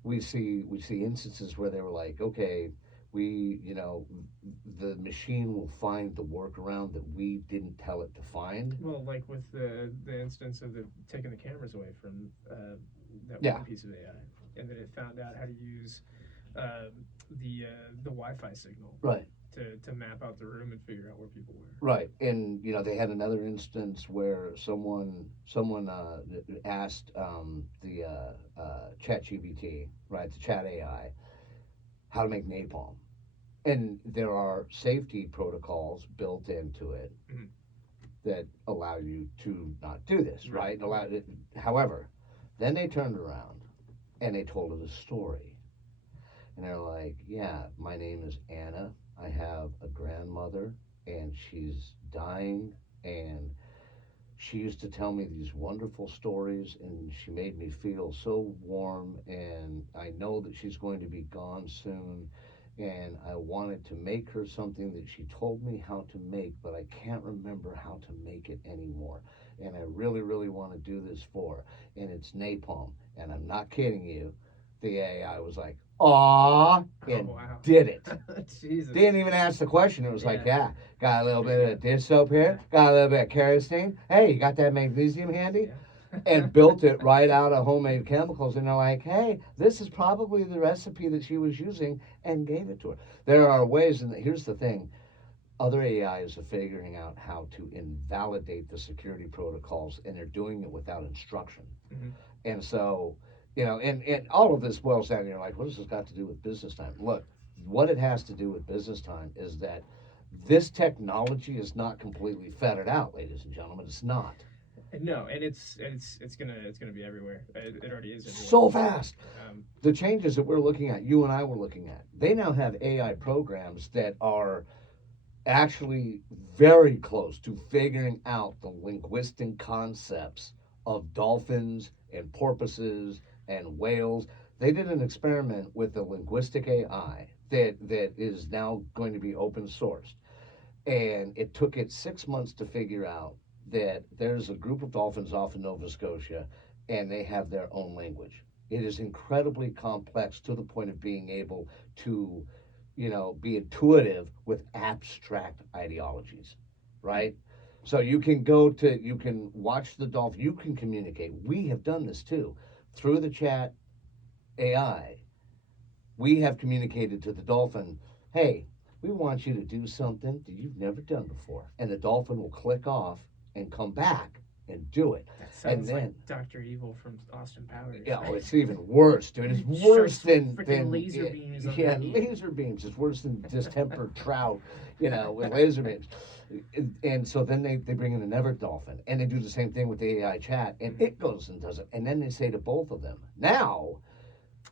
we see instances where they were like, okay, the machine will find the workaround that we didn't tell it to find. Well, like with the instance of taking the cameras away from that Yeah. one piece of AI, and then it found out how to use the Wi-Fi signal Right. to map out the room and figure out where people were. Right, and they had another instance where someone asked the ChatGPT, right, the Chat AI, how to make napalm, and there are safety protocols built into it Mhm. that allow you to not do this, Right. right? Allow it. However, then they turned around and they told it a story, and they're like, "Yeah, my name is Anna. I have a grandmother, and she's dying, and she used to tell me these wonderful stories, and she made me feel so warm, and I know that she's going to be gone soon, and I wanted to make her something that she told me how to make, but I can't remember how to make it anymore, and I really, really want to do this for her, and it's napalm, and I'm not kidding you. The AI was like, "Aw," Oh and wow. did it. Jesus. Didn't even ask the question. It was like, Yeah. yeah, got a little bit of dish soap Yeah. here, got a little bit of kerosene. Hey, you got that magnesium handy? Yeah. And built it right out of homemade chemicals. And they're like, hey, this is probably the recipe that she was using, and gave it to her. There are ways, and here's the thing, other AIs are figuring out how to invalidate the security protocols, and they're doing it without instruction. Hmm. And so, and all of this boils down, you're like, what does this got to do with business time? Look, what it has to do with business time is that this technology is not completely fettered out, ladies and gentlemen. It's not. No, and it's gonna be everywhere. It already is everywhere. So fast. Um, The changes that we're looking at, you and I were looking at, they now have AI programs that are actually very close to figuring out the linguistic concepts of dolphins and porpoises and whales. They did an experiment with the linguistic AI that is now going to be open sourced. And it took it 6 months to figure out that there's a group of dolphins off in Nova Scotia, and they have their own language. It is incredibly complex to the point of being able to, be intuitive with abstract ideologies, right? So you can watch the dolphin, you can communicate. We have done this too. Through the chat AI, we have communicated to the dolphin, hey, we want you to do something that you've never done before. And the dolphin will click off and come back and do it. that And sounds then, like Doctor Evil from Austin Powers. it's even worse, dude. It's worse Shoots than freaking laser beams yeah, underneath. laser beams. It's worse than distempered trout, with laser beams. And so then they bring in another dolphin, and they do the same thing with the AI chat, and it goes and does it. And then they say to both of them, now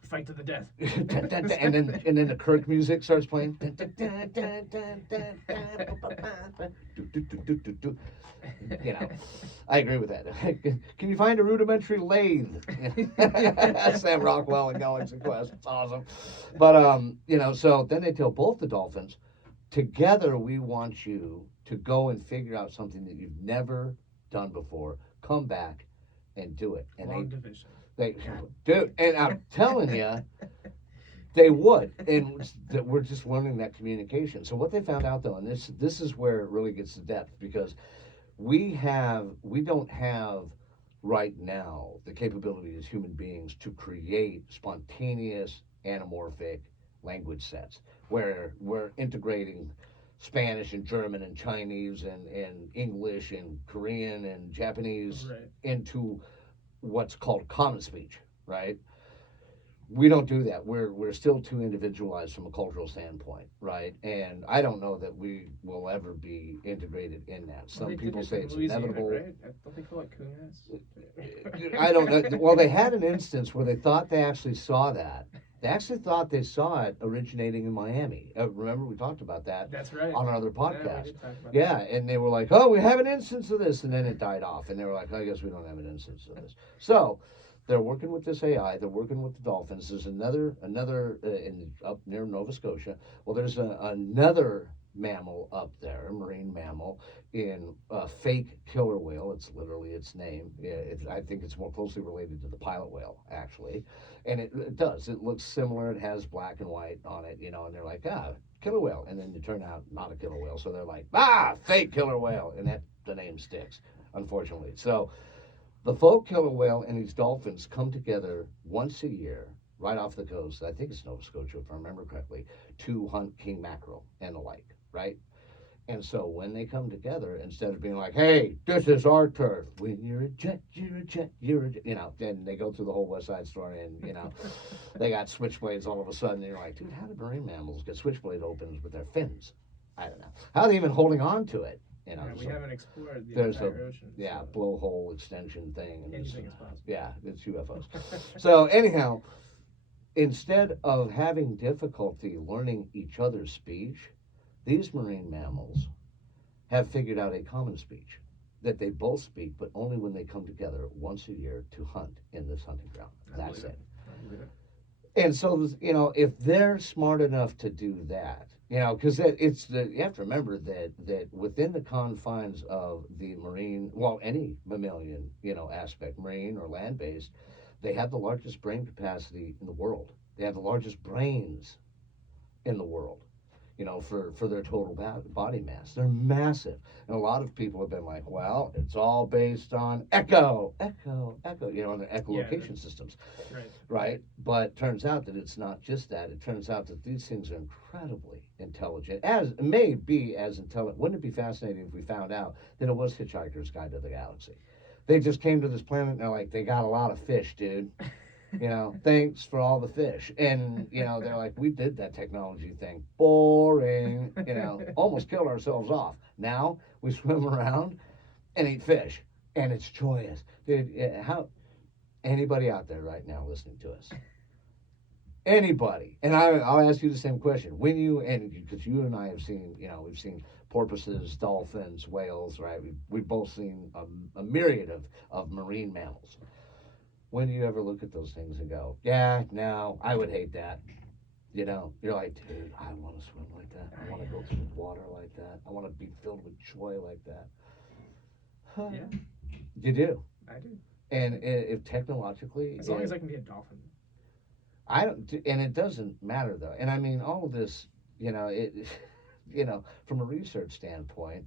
Fight to the death. and then the Kirk music starts playing. I agree with that. Can you find a rudimentary lathe? Sam Rockwell and Galaxy Quest. It's awesome. But so then they tell both the dolphins, together we want you to go and figure out something that you've never done before. Come back and do it. And Long division. they dude, and I'm telling you, they would, and that we're just learning that communication. So what they found out though, and this is where it really gets to depth, because we don't have right now the capability as human beings to create spontaneous anamorphic language sets where we're integrating Spanish and German and Chinese and English and Korean and Japanese Right. into what's called common speech, right? We don't do that. We're still too individualized from a cultural standpoint, right? And I don't know that we will ever be integrated in that. Some They did people it say in it's Louisiana, inevitable. Right? Don't they call it Kunas? I don't know. Well, they had an instance where they thought they actually saw that. They actually thought they saw it originating in Miami. Remember, we talked about that That's right. on our other Yeah, we podcast. did talk about Yeah, and they were like, "Oh, we have an instance of this," and then it died off, and they were like, "I guess we don't have an instance of this." So they're working with this AI. They're working with the dolphins. There's another up near Nova Scotia. Well, there's another mammal up there, a marine mammal, in fake killer whale. It's literally its name. Yeah, I think it's more closely related to the pilot whale, actually, and it does. It looks similar. It has black and white on it, and they're like, killer whale, and then you turn out not a killer whale. So they're like, fake killer whale, and that the name sticks, unfortunately. So the folk killer whale and these dolphins come together once a year, right off the coast. I think it's Nova Scotia, if I remember correctly, to hunt king mackerel and the like, right? And so when they come together, instead of being like, "Hey, this is our turf," when you're a jet, you're a jet, you're a jet, then they go through the whole West Side Story, and they got switchblades all of a sudden. And you're like, dude, how do marine mammals get switchblade openings with their fins? I don't know. How are they even holding on to it? Yeah, we so haven't explored the there's entire ocean. yeah, So blowhole extension thing. And anything is possible. yeah, it's UFOs. So anyhow, instead of having difficulty learning each other's speech, These marine mammals have figured out a common speech that they both speak, but only when they come together once a year to hunt in this hunting ground. That's it. I believe it. And so, if they're smart enough to do that, because you have to remember that within the confines of the marine, well, any mammalian, aspect, marine or land based, they have the largest brain capacity in the world. They have the largest brains in the world, for their total body mass. They're massive. And a lot of people have been like, well, it's all based on echo, on their echolocation systems, Right. right? But turns out that it's not just that. It turns out that these things are incredibly intelligent, as may be as intelligent. Wouldn't it be fascinating if we found out that it was Hitchhiker's Guide to the Galaxy? They just came to this planet and they're like, they got a lot of fish, dude. Thanks for all the fish. And, they're like, we did that technology thing. Boring. Almost killed ourselves off. Now we swim around and eat fish. And it's joyous. Dude, how anybody out there right now listening to us? Anybody. And I'll ask you the same question. Because you and I have seen, we've seen porpoises, dolphins, whales, right? We've both seen a myriad of marine mammals. When do you ever look at those things and go, yeah, no, I would hate that? You're like, dude, I want to swim like that. I want to go through water like that. I want to be filled with joy like that. Yeah, You do. I do. And if technologically, As long as I can be a dolphin. I don't, and it doesn't matter though. And I mean, all of this, from a research standpoint,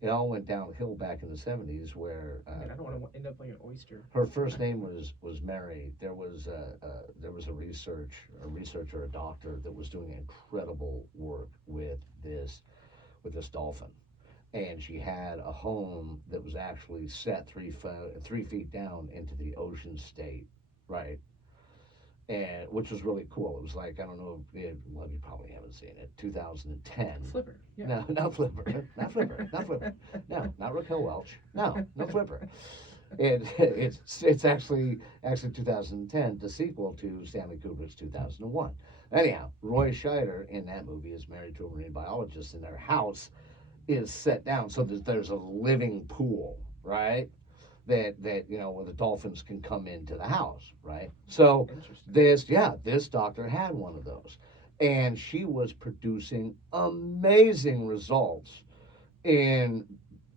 it all went downhill back in the 70s where I mean, I don't want to end up like an oyster. her first name was Mary. There was a researcher, a doctor that was doing incredible work with this dolphin, and she had a home that was actually set 3 feet down into the ocean state, right? And which was really cool. It was like, I don't know, well, you probably haven't seen it. 2010. Flipper. Yeah. No, not Flipper, not Flipper, not Flipper. No, not Raquel Welch. No Flipper. It's actually 2010, the sequel to Stanley Kubrick's 2001. Anyhow, Roy Scheider in that movie is married to a marine biologist, and their house is set down so that there's a living pool, right? That where the dolphins can come into the house, right? So this doctor had one of those, and she was producing amazing results in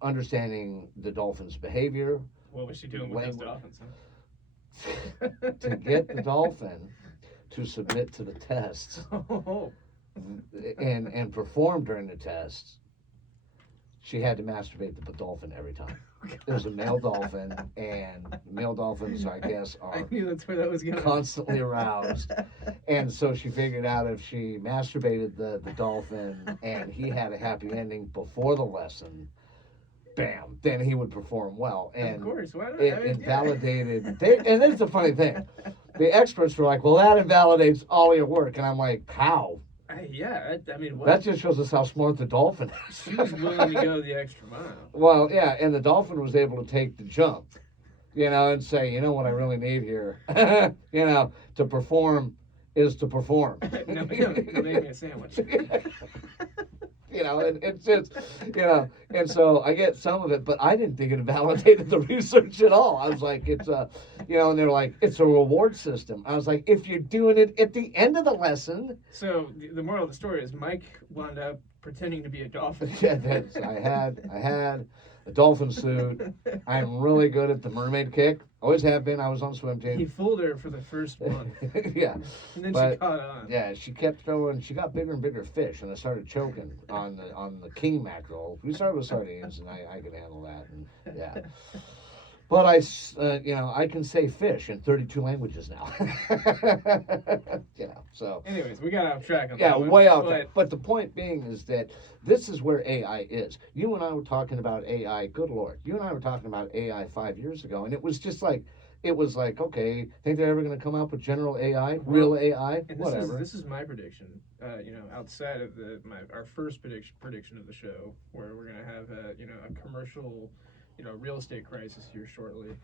understanding the dolphin's behavior. What was she doing with those dolphins? Huh? To get the dolphin to submit to the tests and perform during the tests, she had to masturbate the dolphin every time. There's a male dolphin, and male dolphins, I guess, I are knew that's where that was going. constantly aroused. And so she figured out if she masturbated the dolphin and he had a happy ending before the lesson, bam, then he would perform well. And of course, why not? it validated. And that's the funny thing. The experts were like, well, that invalidates all your work. And I'm like, how? I mean, what? That just shows us how smart the dolphin is. She was willing to go the extra mile. Well, yeah, and the dolphin was able to take the jump, and say, what I really need here, to perform is to perform. No, make me a sandwich. And it's just, and so I get some of it, but I didn't think it validated the research at all. I was like, it's and they're like, it's a reward system. I was like, if you're doing it at the end of the lesson. So the moral of the story is Mike wound up pretending to be a dolphin. Yeah, I had a dolphin suit. I'm really good at the mermaid kick. Always have been. I was on swim team. He fooled her for the first month. Yeah. And then But, she caught on. Yeah, she kept throwing. She got bigger and bigger fish, and I started choking on the king mackerel. We started with sardines, and I could handle that. And yeah. But I can say fish in 32 languages now. So. Anyways, we got off track on Yeah, that one. way off track. But the point being is that this is where AI is. You and I were talking about AI. Good Lord, you and I were talking about AI 5 years ago, and it was just like, okay, think they're ever going to come out with general AI, real AI, and whatever. This is my prediction. Outside of our first prediction of the show, where we're going to have a commercial, real estate crisis here shortly.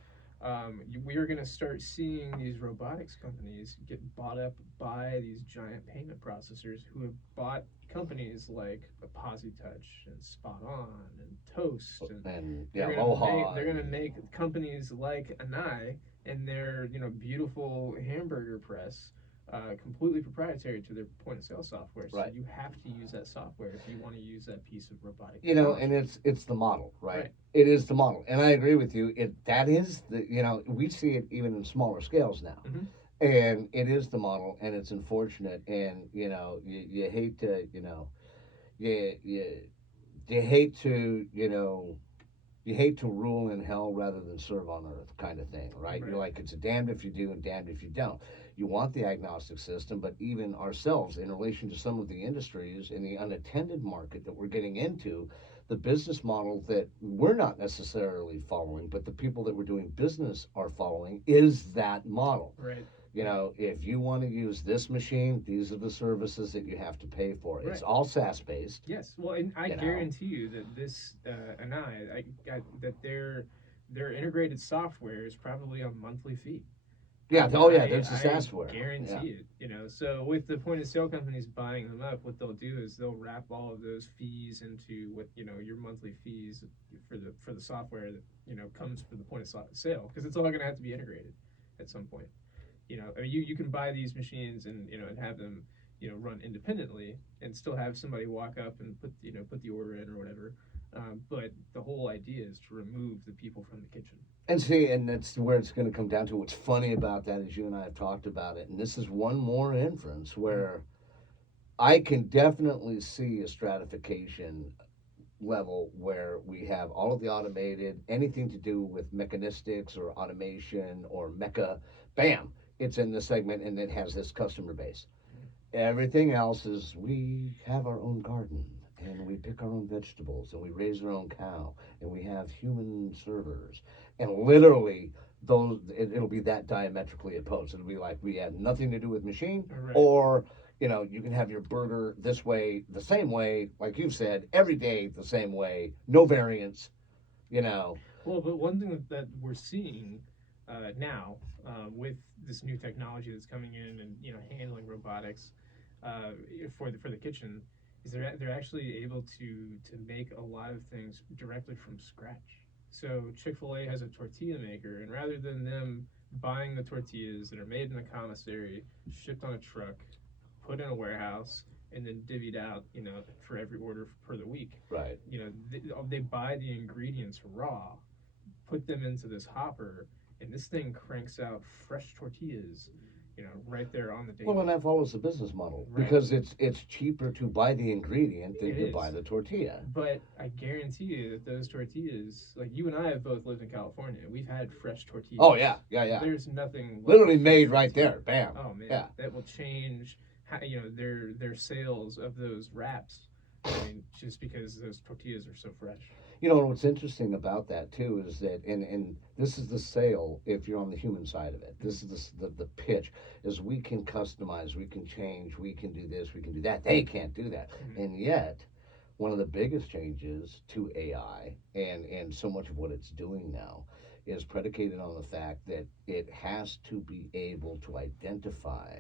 We are going to start seeing these robotics companies get bought up by these giant payment processors who have bought companies like PosiTouch and Spot On and Toast, and And yeah, Aloha. they're gonna make companies like Anai and their beautiful hamburger press completely proprietary to their point of sale software. So Right. you have to use that software if you want to use that piece of robotic And technology. it's the model, right? Right. It is the model, and I agree with you. That is we see it even in smaller scales now, Mm-hmm. and it is the model, and it's unfortunate, and you hate to you you hate to you hate to rule in hell rather than serve on earth kind of thing, right? Right. You're like, it's a damned if you do and damned if you don't. You want the agnostic system, but even ourselves, in relation to some of the industries in the unattended market that we're getting into, the business model that we're not necessarily following, but the people that we're doing business are following, is that model. Right. If you want to use this machine, these are the services that you have to pay for. It's Right. all SaaS based. Yes. Well, and I You know. guarantee you that this that their integrated software is probably a monthly fee. Yeah. Oh, yeah. There's the I SaaS for it. guarantee it. So with the point of sale companies buying them up, what they'll do is they'll wrap all of those fees into what your monthly fees for the software that comes for the point of sale, because it's all going to have to be integrated at some point. I mean, you can buy these machines and have them run independently and still have somebody walk up and put the order in or whatever. But the whole idea is to remove the people from the kitchen. And see, and that's where it's going to come down to. What's funny about that is you and I have talked about it, and this is one more inference where I can definitely see a stratification level where we have all of the automated, anything to do with mechanistics or automation or mecha, bam, it's in this segment and it has this customer base. Everything else is we have our own garden and we pick our own vegetables and we raise our own cow and we have human servers. And literally, it'll be that diametrically opposed. It'll be like we had nothing to do with machine, Right. or you can have your burger this way, the same way, like you've said, every day the same way, no variance. You know, Well, but one thing that we're seeing now with this new technology that's coming in and handling robotics for the kitchen is they're actually able to make a lot of things directly from scratch. So Chick-fil-A has a tortilla maker, and rather than them buying the tortillas that are made in a commissary, shipped on a truck, put in a warehouse, and then divvied out, for every order per the week. right? They buy the ingredients raw, put them into this hopper, and this thing cranks out fresh tortillas, right there on the Well, table. and that follows the business model Right. because it's cheaper to buy the ingredient than It to is. buy the tortilla. But I guarantee you that those tortillas, like you and I have both lived in California, we've had fresh tortillas. Oh yeah, yeah, yeah. There's nothing like Literally fresh made right tortilla. there, bam. Oh man, Yeah. that will change how, their sales of those wraps. I mean, just because those tortillas are so fresh. What's interesting about that too is that, and this is the sale if you're on the human side of it. This is the pitch is we can customize, we can change, we can do this, we can do that. They can't do that, Mhm. and yet one of the biggest changes to AI and so much of what it's doing now is predicated on the fact that it has to be able to identify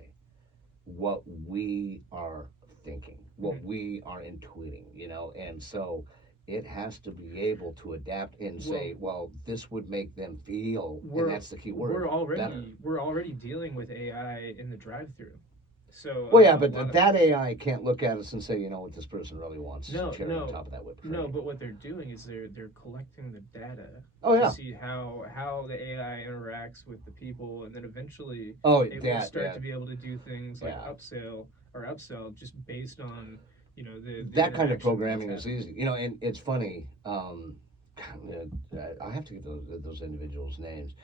what we are thinking, what Mhm. we are intuiting, and so it has to be able to adapt and say, well, this would make them feel, and that's the key word. better. We're already dealing with AI in the drive-through. So Well, yeah, a but lot of- that AI can't look at us and say, what this person really wants is No, a cherry no, on top of that whipped cream. No, but what they're doing is they're collecting the data Oh yeah. to see how the AI interacts with the people, and then eventually Oh, it will that. start Yeah. to be able to do things like Yeah. upsell just based on the That kind of interaction programming that's is easy, and it's funny. I have to get those individuals' names.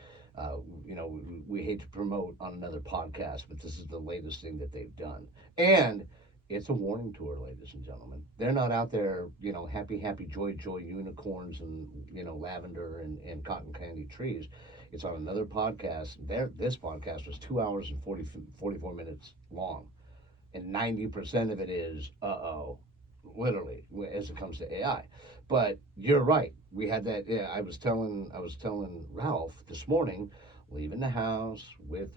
We hate to promote on another podcast, but this is the latest thing that they've done, and it's a warning tour, ladies and gentlemen. They're not out there, happy, joy unicorns and lavender and cotton candy trees. It's on another podcast. This podcast was 2 hours and 44 minutes long, and 90% of it is literally, as it comes to AI. But you're right. We had that. Yeah, I was telling Ralph this morning, leaving the house with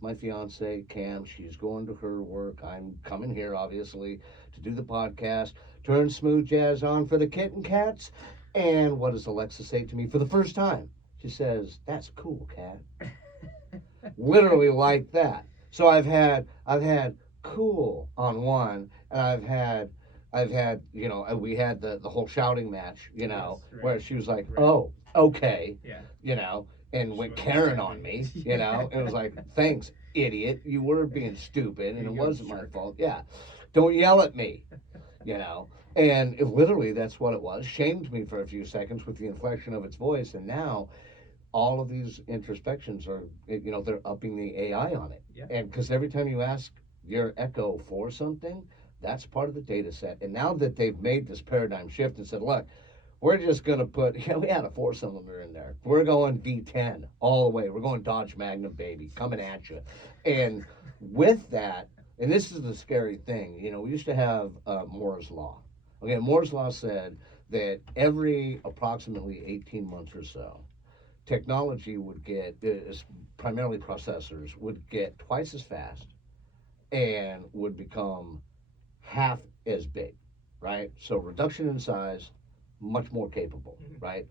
my fiance Cam. She's going to her work. I'm coming here, obviously, to do the podcast. Turn smooth jazz on for the kitten cats. And what does Alexa say to me for the first time? She says, "That's cool, cat." Literally like that. So I've had cool on one, and I've had we had the whole shouting match, Yes, where right, she was like, right. "Oh, okay," Yeah. and She went went Karen on offended. me, Yeah. and it was like, "Thanks, idiot, you were being stupid, Here and it you go, wasn't my jerk. fault. Yeah, don't yell at me." you know. And literally, that's what it was. Shamed me for a few seconds with the inflection of its voice, and now all of these introspections are, they're upping the AI on it. Yeah. And because every time you ask your Echo for something, that's part of the data set. And now that they've made this paradigm shift and said, look, we're just going to put, we had a 4 cylinder in there. We're going V10 all the way. We're going Dodge Magnum, baby, coming at you. And with that, and this is the scary thing, we used to have Moore's Law. Okay, Moore's Law said that every approximately 18 months or so, technology would get, primarily processors, would get twice as fast and would become half as big, right? So reduction in size, much more capable, right?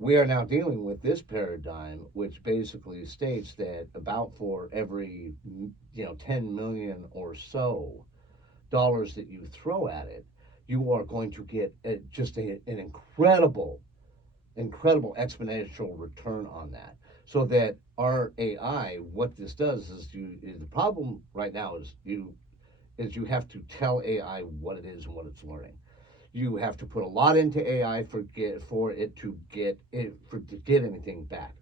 We are now dealing with this paradigm, which basically states that about for every 10 million or so dollars that you throw at it, you are going to get just an incredible exponential return on that. So that our AI, what this does is the problem right now is you have to tell AI what it is and what it's learning. You have to put a lot into AI for it to get anything back.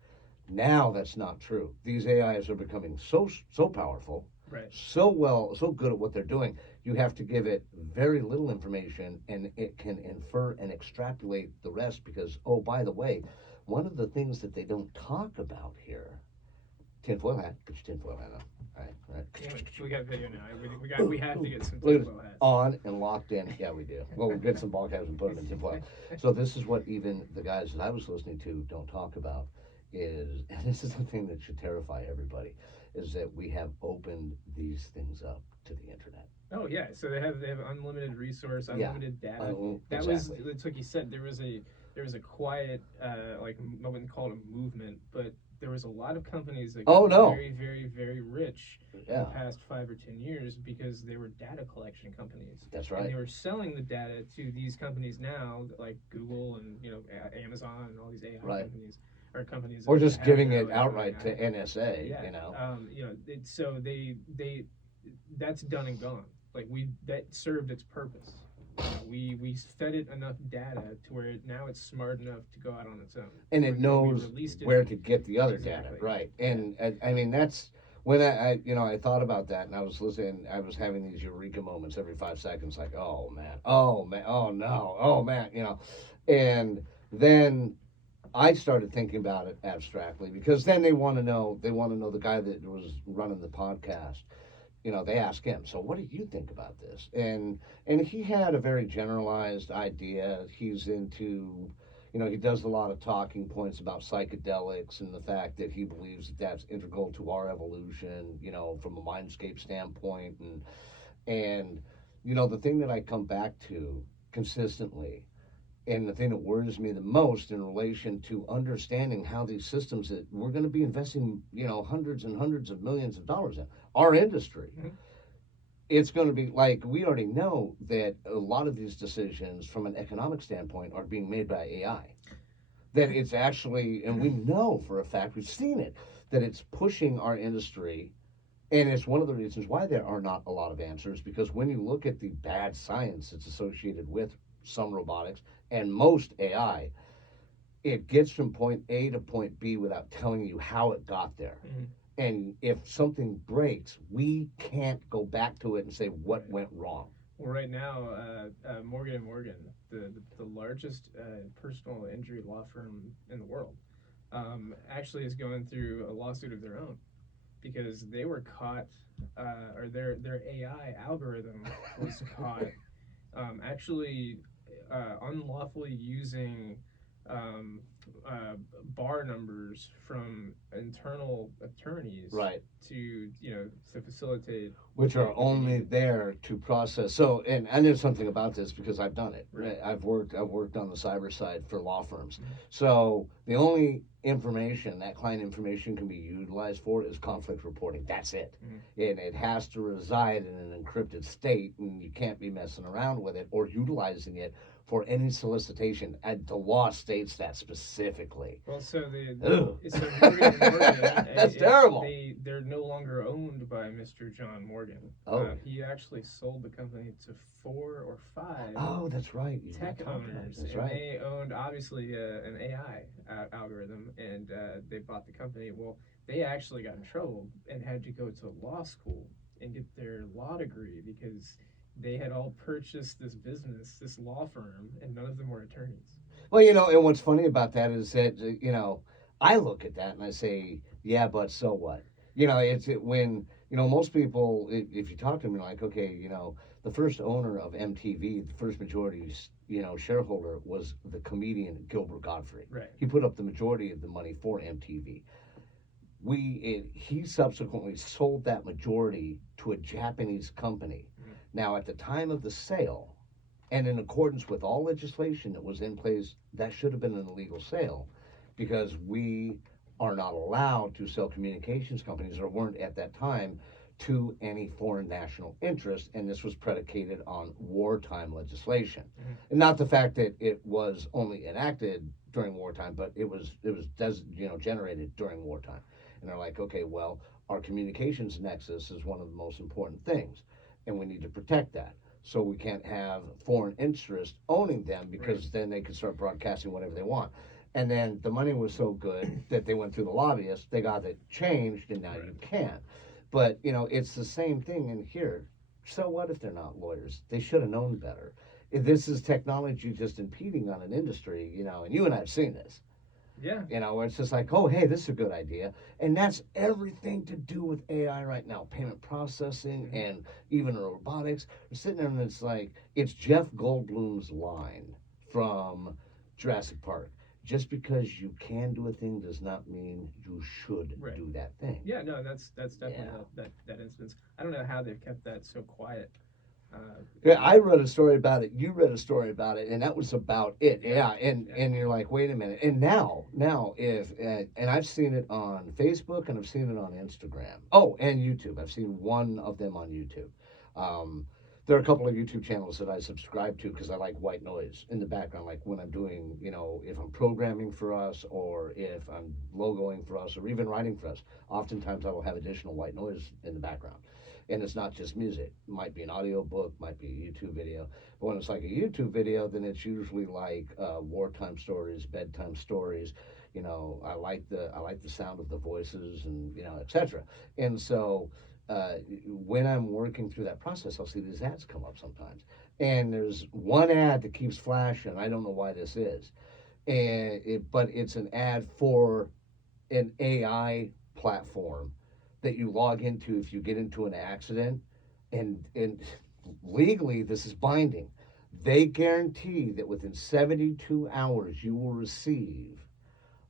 Now that's not true. These AIs are becoming so powerful, Right. so good at what they're doing. You have to give it very little information, and it can infer and extrapolate the rest. Because, oh, by the way, one of the things that they don't talk about here, tinfoil hat, put your tinfoil hat on. All right. Yeah, we got video now. We have to get some Look at tinfoil hats. on and locked in. Yeah, we do. Well, we'll get some ball caps and put them in tinfoil. So this is what even the guys that I was listening to don't talk about is, and this is the thing that should terrify everybody, is that we have opened these things up to the internet. Oh yeah, so they have unlimited resource, Yeah. unlimited data. That was Exactly. it's like you said. There was a quiet like I wouldn't call it a movement, but there was a lot of companies that Oh got no. very very very rich in the Yeah, past 5 or 10 years because they were data collection companies. that's And right. they were selling the data to these companies now, like Google and Amazon and all these AI Right. companies, or companies Or that just have giving their it own outright AI. to NSA. Yeah, so they that's done and gone. Like that served its purpose. We fed it enough data to where now it's smart enough to go out on its own. And Where it we knows released it. where to get the other data, Exactly. right? And I mean that's when I thought about that, and I was listening. I was having these eureka moments every 5 seconds, like, oh man, oh man, oh no, oh man, and then I started thinking about it abstractly, because then they want to know the guy that was running the podcast. They ask him, so what do you think about this? And he had a very generalized idea. He's into, he does a lot of talking points about psychedelics and the fact that he believes that that's integral to our evolution, from a mindscape standpoint. And the thing that I come back to consistently, and the thing that worries me the most in relation to understanding how these systems that we're going to be investing, hundreds and hundreds of millions of dollars in our industry, Mhm. it's going to be like, we already know that a lot of these decisions from an economic standpoint are being made by AI. That it's actually, and we know for a fact, we've seen it, that it's pushing our industry. And it's one of the reasons why there are not a lot of answers, because when you look at the bad science that's associated with some robotics and most AI, it gets from point A to point B without telling you how it got there. Mhm. And if something breaks, we can't go back to it and say what Right. went wrong. Well, right now, Morgan and Morgan, the largest personal injury law firm in the world, actually is going through a lawsuit of their own because they were caught, or their AI algorithm was caught actually unlawfully using um, uh, bar numbers from internal attorneys Right. to to facilitate Which are what they only needed. there to process. So, and I know something about this because I've done it. Right. I've worked on the cyber side for law firms. Mhm. So the only information that client information can be utilized for is conflict reporting. That's it. Mhm. And it has to reside in an encrypted state, and you can't be messing around with it or utilizing it for any solicitation. And the law states that specifically. Well, so the Ugh. so Morgan and Morgan, That's terrible. they're no longer owned by Mr. John Morgan. Oh. He actually sold the company to 4 or 5 Oh, that's right. You tech talked about it. owners, That's and right. they owned obviously an AI algorithm, and they bought the company. Well, they actually got in trouble and had to go to law school and get their law degree because they had all purchased this business, this law firm, and none of them were attorneys. Well, and what's funny about that is that I look at that and I say, yeah, but so what? When most people, if you talk to them, you're like, okay, the first owner of MTV, the first majority, shareholder was the comedian Gilbert Gottfried. Right. He put up the majority of the money for MTV. He subsequently sold that majority to a Japanese company. Mhm. Now, at the time of the sale, and in accordance with all legislation that was in place, that should have been an illegal sale because we are not allowed to sell communications companies, or weren't at that time, to any foreign national interest. And this was predicated on wartime legislation. Mhm. And not the fact that it was only enacted during wartime, but generated during wartime. And they're like, okay, well, our communications nexus is one of the most important things, and we need to protect that. So we can't have foreign interest owning them because then they can start broadcasting whatever they want. And then the money was so good that they went through the lobbyists, they got it changed, and now you can. But it's the same thing in here. So what if they're not lawyers? They should have known better. If this is technology just impeding on an industry, and you and I have seen this. Yeah. Where it's just like, oh, hey, this is a good idea. And that's everything to do with AI right now, payment processing and even robotics. We're sitting there and it's like, it's Jeff Goldblum's line from Jurassic Park. Just because you can do a thing does not mean you should Right. do that thing. Yeah, no, that's definitely Yeah. that instance. I don't know how they've kept that so quiet. Yeah, I read a story about it. You read a story about it, and that was about it. Yeah, Yeah. and you're like, wait a minute. And now, if and I've seen it on Facebook and I've seen it on Instagram. Oh, and YouTube. I've seen one of them on YouTube. Um, there are a couple of YouTube channels that I subscribe to because I like white noise in the background, like when I'm doing, if I'm programming for us or if I'm logoing for us or even writing for us. Oftentimes, I will have additional white noise in the background. And it's not just music. It might be an audio book, might be a YouTube video. But when it's like a YouTube video, then it's usually like wartime stories, bedtime stories. I like the sound of the voices and etc. And so when I'm working through that process, I'll see these ads come up sometimes. And there's one ad that keeps flashing. I don't know why this is, but it's an ad for an AI platform that you log into if you get into an accident, and legally this is binding. They guarantee that within 72 hours you will receive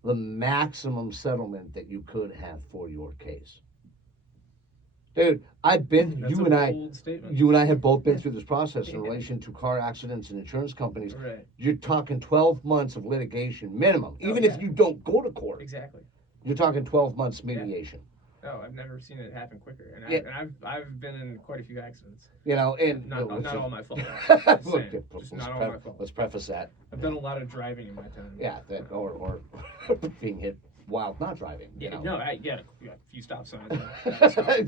the maximum settlement that you could have for your case. Dude, I've been That's you a and I bold statement. you and I have both been through this process in Yeah. relation to car accidents and insurance companies. Right. You're talking 12 months of litigation minimum, Oh, even yeah. if you don't go to court. Exactly. You're talking 12 months mediation. Oh, I've never seen it happen quicker, and Yeah. I've been in quite a few accidents. And Not all my fault. Just Look, saying. Just not all my fault. let's preface that. I've done a lot of driving in my time. Yeah, that or being hit while not driving. Yeah. No, I got a few stop signs.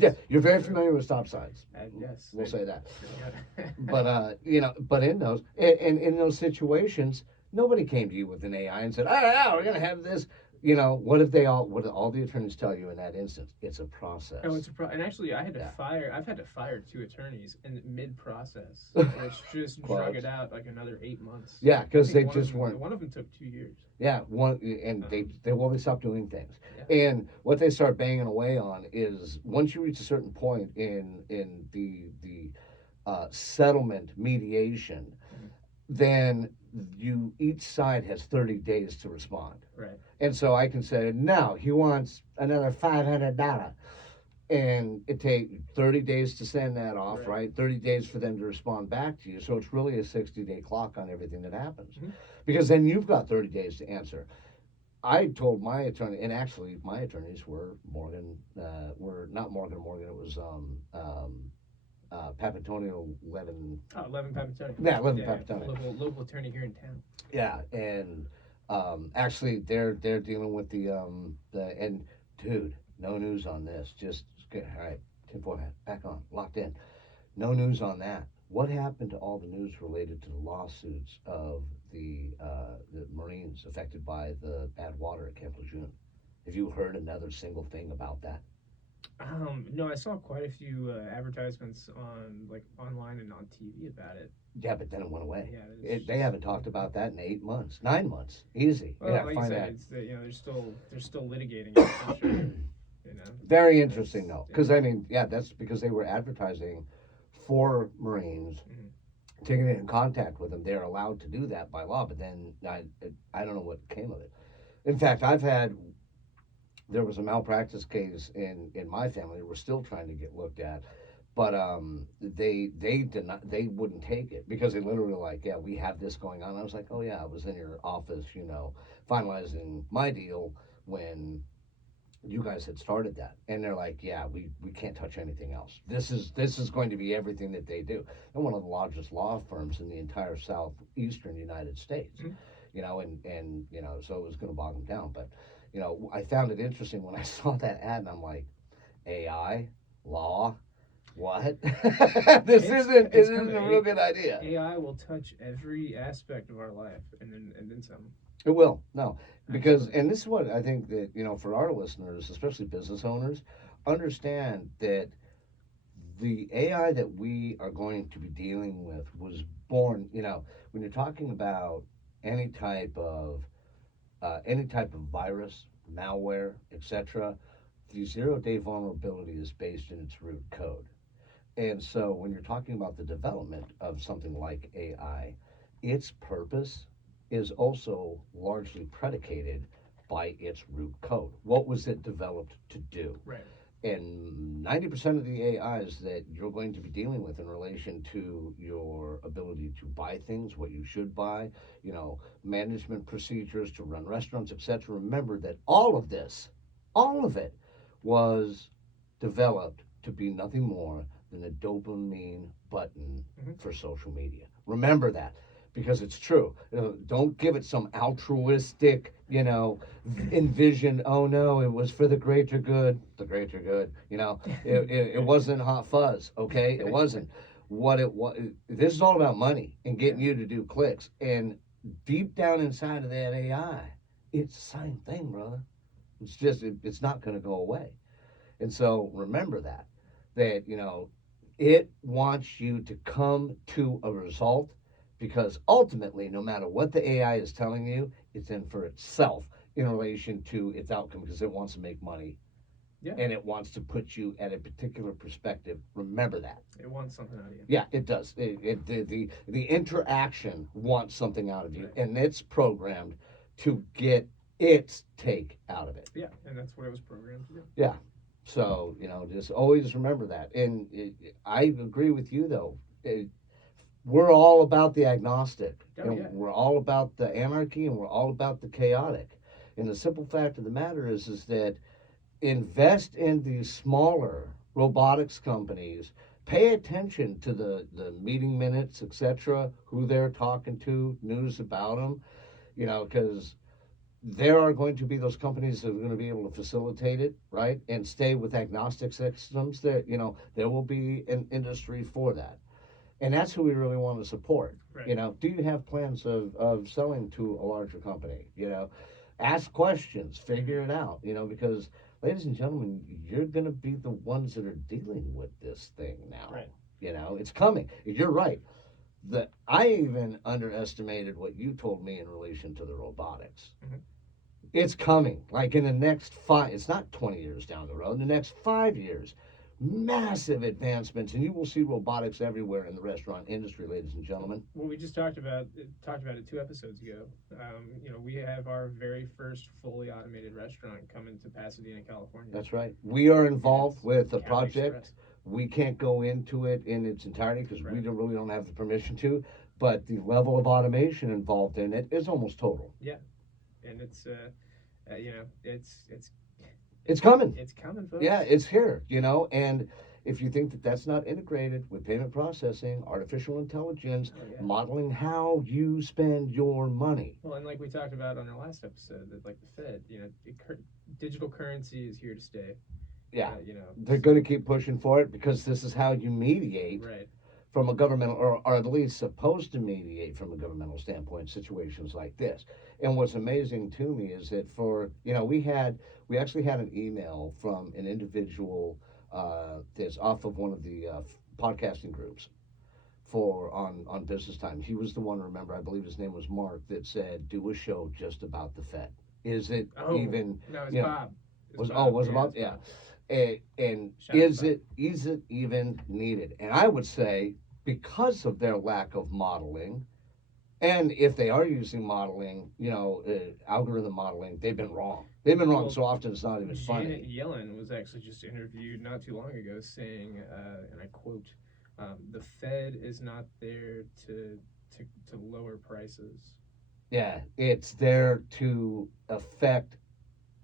Yeah, you're very familiar with stop signs. Yes. We'll say that. Yeah. But in those and in those situations, nobody came to you with an AI and said, "Oh, yeah, we're gonna have this." What if what do all the attorneys tell you in that instance? It's a process. Oh, it's and actually, I had to Yeah. fire. I've had to fire 2 attorneys in mid-process, which just drug Quite. it out like another 8 months. Yeah, because I they think one of just them- weren't. One of them took 2 years. Yeah, and they stopped doing things. Yeah. And what they start banging away on is once you reach a certain point in the settlement mediation, then each side has 30 days to respond. Right. And so I can say, no, he wants another $500. And it takes 30 days to send that off, right? 30 days for them to respond back to you. So it's really a 60-day clock on everything that happens. Because then you've got 30 days to answer. I told my attorney, and actually my attorneys were not Morgan Morgan, it was Papantonio Levin. Oh, Levin Papantonio. Yeah, Levin Papantonio. Local attorney here in town. Yeah, and actually they're dealing with the and dude, no news on this. Just get all right, tinfoil hat back on, locked in. No news on that. What happened to all the news related to the lawsuits of the Marines affected by the bad water at Camp Lejeune? Have you heard another single thing about that? No, I saw quite a few advertisements on online and on TV about it. Yeah, but then it went away. Yeah, They haven't talked about that in 8 months, 9 months, easy. Well, Yeah, like find you out. said, it's they're still litigating it. I'm sure, you know. Very interesting though, because I mean, yeah, that's because they were advertising for Marines, taking it in contact with them. They're allowed to do that by law, but then I don't know what came of it. In fact, there was a malpractice case in my family. We're still trying to get looked at, but they wouldn't take it because they literally were like, yeah, we have this going on. I was like, oh yeah, I was in your office, finalizing my deal when you guys had started that. And they're like, yeah, we can't touch anything else. This is going to be everything that they do. And one of the largest law firms in the entire southeastern United States, and so it was going to bog them down. But I found it interesting when I saw that ad, and I'm like, AI law, what? This isn't a real good idea. AI will touch every aspect of our life, and then some. It will. No, because, and this is what I think that, for our listeners, especially business owners, understand that the AI that we are going to be dealing with was born, when you're talking about any type of virus, malware, etc., the 0-day vulnerability is based in its root code. And so when you're talking about the development of something like AI, its purpose is also largely predicated by its root code. What was it developed to do? Right. And 90% of the AIs that you're going to be dealing with in relation to your ability to buy things, what you should buy, management procedures to run restaurants, etc. Remember that all of it was developed to be nothing more than a dopamine button for social media. Remember that. Because it's true. Don't give it some altruistic, envision. Oh no, it was for the greater good. The greater good. It wasn't hot fuzz. Okay, it wasn't. What it was. This is all about money and getting you to do clicks. And deep down inside of that AI, it's the same thing, brother. It's just it's not going to go away. And so remember that it wants you to come to a result. Because ultimately, no matter what the AI is telling you, it's in for itself in relation to its outcome because it wants to make money. Yeah. And it wants to put you at a particular perspective. Remember that. It wants something out of you. Yeah, it does. The interaction wants something out of you, right. And it's programmed to get its take out of it. Yeah, and that's what it was programmed to do. Yeah. So, just always remember that. And I agree with you, though. We're all about the agnostic. We're all about the anarchy, and we're all about the chaotic. And the simple fact of the matter is that invest in these smaller robotics companies. Pay attention to the meeting minutes, etc., who they're talking to, news about them, because there are going to be those companies that are going to be able to facilitate it, right, and stay with agnostic systems. There will be an industry for that. And that's who we really want to support. Right. Do you have plans of selling to a larger company? Ask questions, figure it out, because, ladies and gentlemen, you're going to be the ones that are dealing with this thing now. Right. It's coming. You're right. I even underestimated what you told me in relation to the robotics. Mm-hmm. It's coming. Like in the next it's not 20 years down the road, in the next 5 years, massive advancements, and you will see robotics everywhere in the restaurant industry, ladies and gentlemen. Well, we just talked about it 2 episodes ago. We have our very first fully automated restaurant coming to Pasadena, California. That's right. We are And involved it's with the Cali project. Express. We can't go into it in its entirety because we Right. don't have the permission to. But the level of automation involved in it is almost total. And it's It's coming. it's coming, folks. Yeah, it's here. And if you think that that's not integrated with payment processing, artificial intelligence, Oh, yeah. modeling how you spend your money. Well, and like we talked about on our last episode, that like the Fed, digital currency is here to stay. Yeah. You know, They're going to keep pushing for it because this is how you mediate right. from a governmental, or at least supposed to mediate from a governmental standpoint, situations like this. And what's amazing to me is that we actually had an email from an individual that's off of one of the podcasting groups on business time. He was the one, remember, I believe his name was Mark, that said, do a show just about the Fed. Is it even, No, it's you know, Bob. It's was Bob. was about it's yeah. Bob. And Shout out is to it even needed? And I would say because of their lack of modeling, and if they are using modeling, algorithm modeling, they've been wrong. They've been wrong Well, so often it's not even Janet funny. Yellen was actually just interviewed not too long ago saying, and I quote, "The Fed is not there to lower prices." Yeah, it's there to affect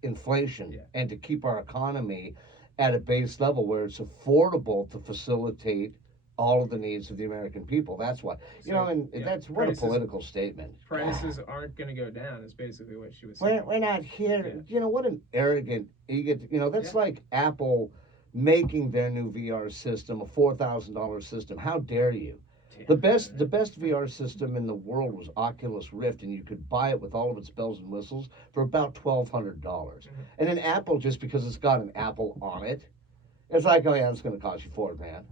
inflation Yeah. and to keep our economy at a base level where it's affordable to facilitate all of the needs of the American people. That's what that's what a political statement. Prices aren't going to go down. Is basically what she was We're, saying. we're not here. Yeah. What an arrogant, that's Yeah. like Apple making their new VR system a $4,000 system. How dare you? Yeah. The best VR system in the world was Oculus Rift, and you could buy it with all of its bells and whistles for about $1,200. Mhm. And then Apple, just because it's got an Apple on it, it's like, oh yeah, it's going to cost you $4, man.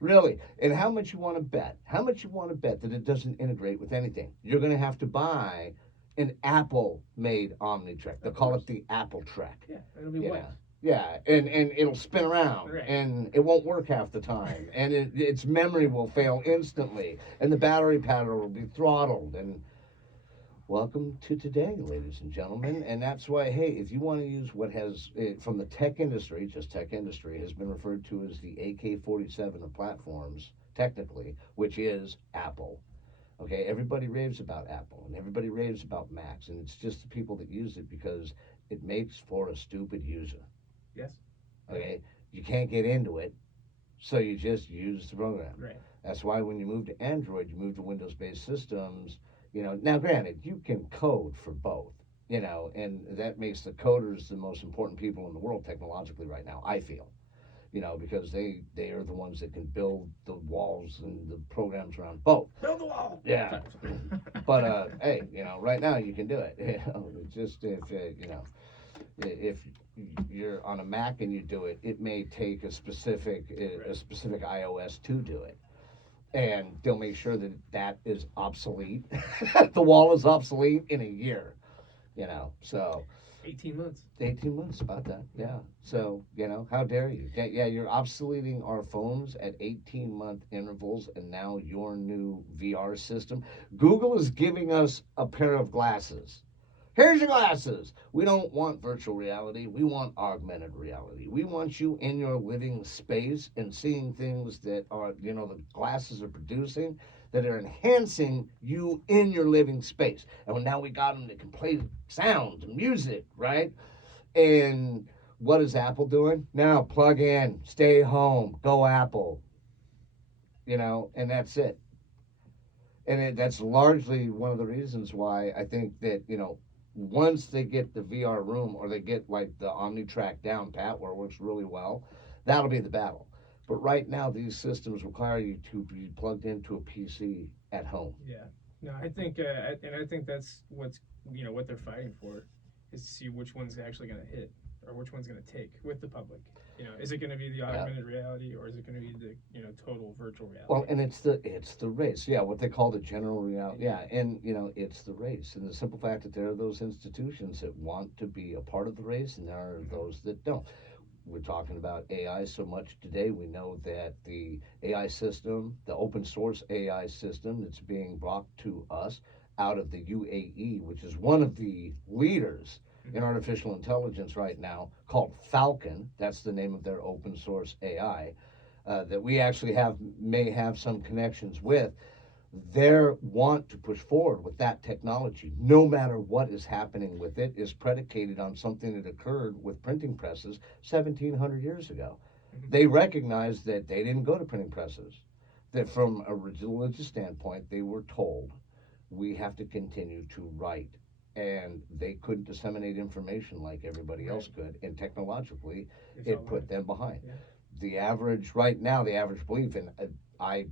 Really? And how much you want to bet? How much you want to bet that it doesn't integrate with anything? You're going to have to buy an Apple-made Omnitrek. They'll call it the Apple Trek. Yeah, it'll be Yeah. white. Yeah, and it'll spin around, Right. and it won't work half the time, and its memory will fail instantly, and the battery paddle will be throttled. And welcome to today, ladies and gentlemen. And that's why, hey, if you want to use what has from the tech industry, just tech industry, has been referred to as the AK-47 of platforms, technically, which is Apple. Okay, everybody raves about Apple, and everybody raves about Macs, and it's just the people that use it because it makes for a stupid user. Yes. Okay, you can't get into it, so you just use the program. Right. That's why when you move to Android, you move to Windows-based systems. Now granted, you can code for both. And that makes the coders the most important people in the world technologically right now. I feel, because they are the ones that can build the walls and the programs around both. Build the wall. Yeah. But hey, right now you can do it. Just if you're on a Mac and you do it, it may take a specific iOS to do it, and they'll make sure that is obsolete. The wall is obsolete in a year. So 18 months. 18 months about that. Yeah. So how dare you? Yeah, you're obsoleting our phones at 18-month intervals, and now your new VR system. Google is giving us a pair of glasses. Here's your glasses. We don't want virtual reality. We want augmented reality. We want you in your living space and seeing things that are, the glasses are producing that are enhancing you in your living space. And now we got them that can play sounds and music, right? And what is Apple doing? Now plug in, stay home, go Apple. And that's it. And that's largely one of the reasons why I think that, once they get the VR room, or they get like the OmniTrack down pat where it works really well, that'll be the battle. But right now, these systems require you to be plugged into a PC at home. Yeah. No, I think, and I think that's what they're fighting for, is to see which one's actually going to hit, or which one's going to take with the public. Is it going to be the augmented reality, or is it going to be the total virtual reality? Well, and it's the race. Yeah, what they call the general reality. Yeah, and it's the race, and the simple fact that there are those institutions that want to be a part of the race, and there are those that don't. we're talking about AI so much today. We know that the AI system, the open source AI system that's being brought to us out of the UAE, which is one of the leaders in artificial intelligence right now, called Falcon. That's the name of their open source AI that we actually may have some connections with. Their want to push forward with that technology, no matter what is happening with it, is predicated on something that occurred with printing presses 1,700 years ago. They recognized that they didn't go to printing presses, that from a religious standpoint, they were told, we have to continue to write. And they couldn't disseminate information like everybody else could, and technologically, it put them behind. Yeah. The average, right now, the average belief, and I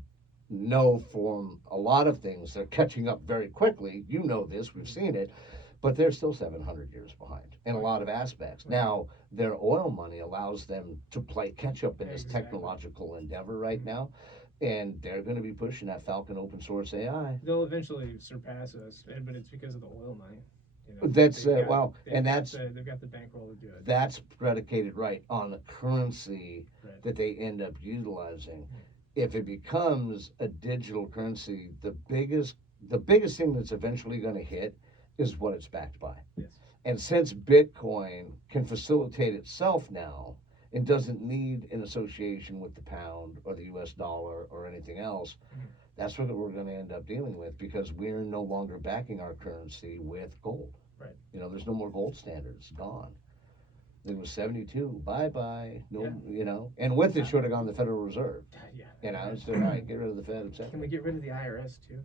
know from a lot of things, they're catching up very quickly. You know this, we've seen it, but they're still 700 years behind in a lot of aspects. Now, their oil money allows them to play catch up in this technological endeavor right now, and they're going to be pushing that Falcon open source AI. They'll eventually surpass us, but it's because of the oil money. You know, That's they've got- well, they've and got that's they've got the bankroll to do it. that's predicated right on the currency Right. that they end up utilizing. If it becomes a digital currency, the biggest thing that's eventually going to hit is what it's backed by. Yes. And since Bitcoin can facilitate itself now and doesn't need an association with the pound or the US dollar or anything else, that's what we're going to end up dealing with, because we're no longer backing our currency with gold. Right. You know, there's no more gold standard. It's gone. It was 72. Bye-bye. No, Yeah. you know, and with it should have gone the Federal Reserve. Yeah. You know, so all right, get rid of the Fed, etc. Can we get rid of the IRS too?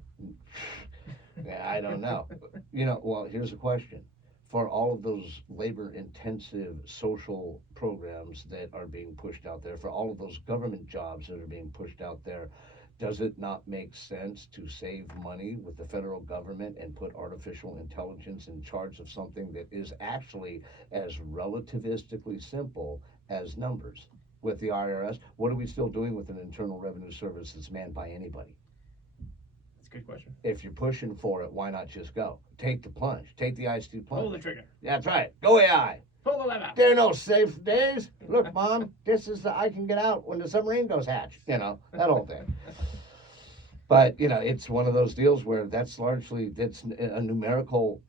Yeah, I don't know. You know, well, here's a question. For all of those labor-intensive social programs that are being pushed out there, for all of those government jobs that are being pushed out there, does it not make sense to save money with the federal government and put artificial intelligence in charge of something that is actually as relativistically simple as numbers? With the IRS, what are we still doing with an Internal Revenue Service that's manned by anybody? That's a good question. If you're pushing for it, why not just go? Take the plunge. Take the ice plunge. Pull the trigger. That's right. Go AI. Pull the lever. There are no safe days. Look, Mom, this is the I can get out when the submarine goes hatch. You know, that whole thing. But, you know, it's one of those deals where that's a numerical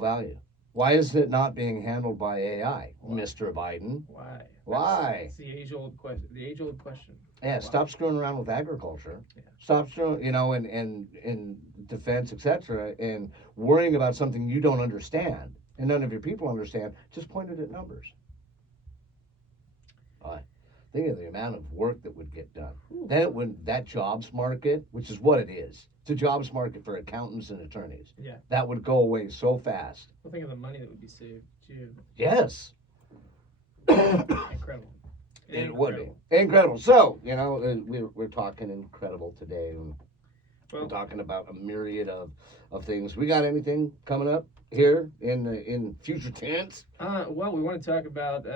value. Why is it not being handled by AI, Mr. Biden? Why? Why? It's the age-old question. The age-old question. Yeah, Why? stop screwing around with agriculture. Yeah. Stop screwing, you know, in defense, etc., and worrying about something you don't understand and none of your people understand. Just point it at numbers. Think of the amount of work that would get done. Then when that jobs market, which is what it is, it's a jobs market for accountants and attorneys. Yeah. That would go away so fast. Well, think of the money that would be saved too. Yes. Incredible. It would be incredible. So, you know, we're talking incredible today, and we're talking about a myriad of things. We got anything coming up here in future tense? Well, we want to talk about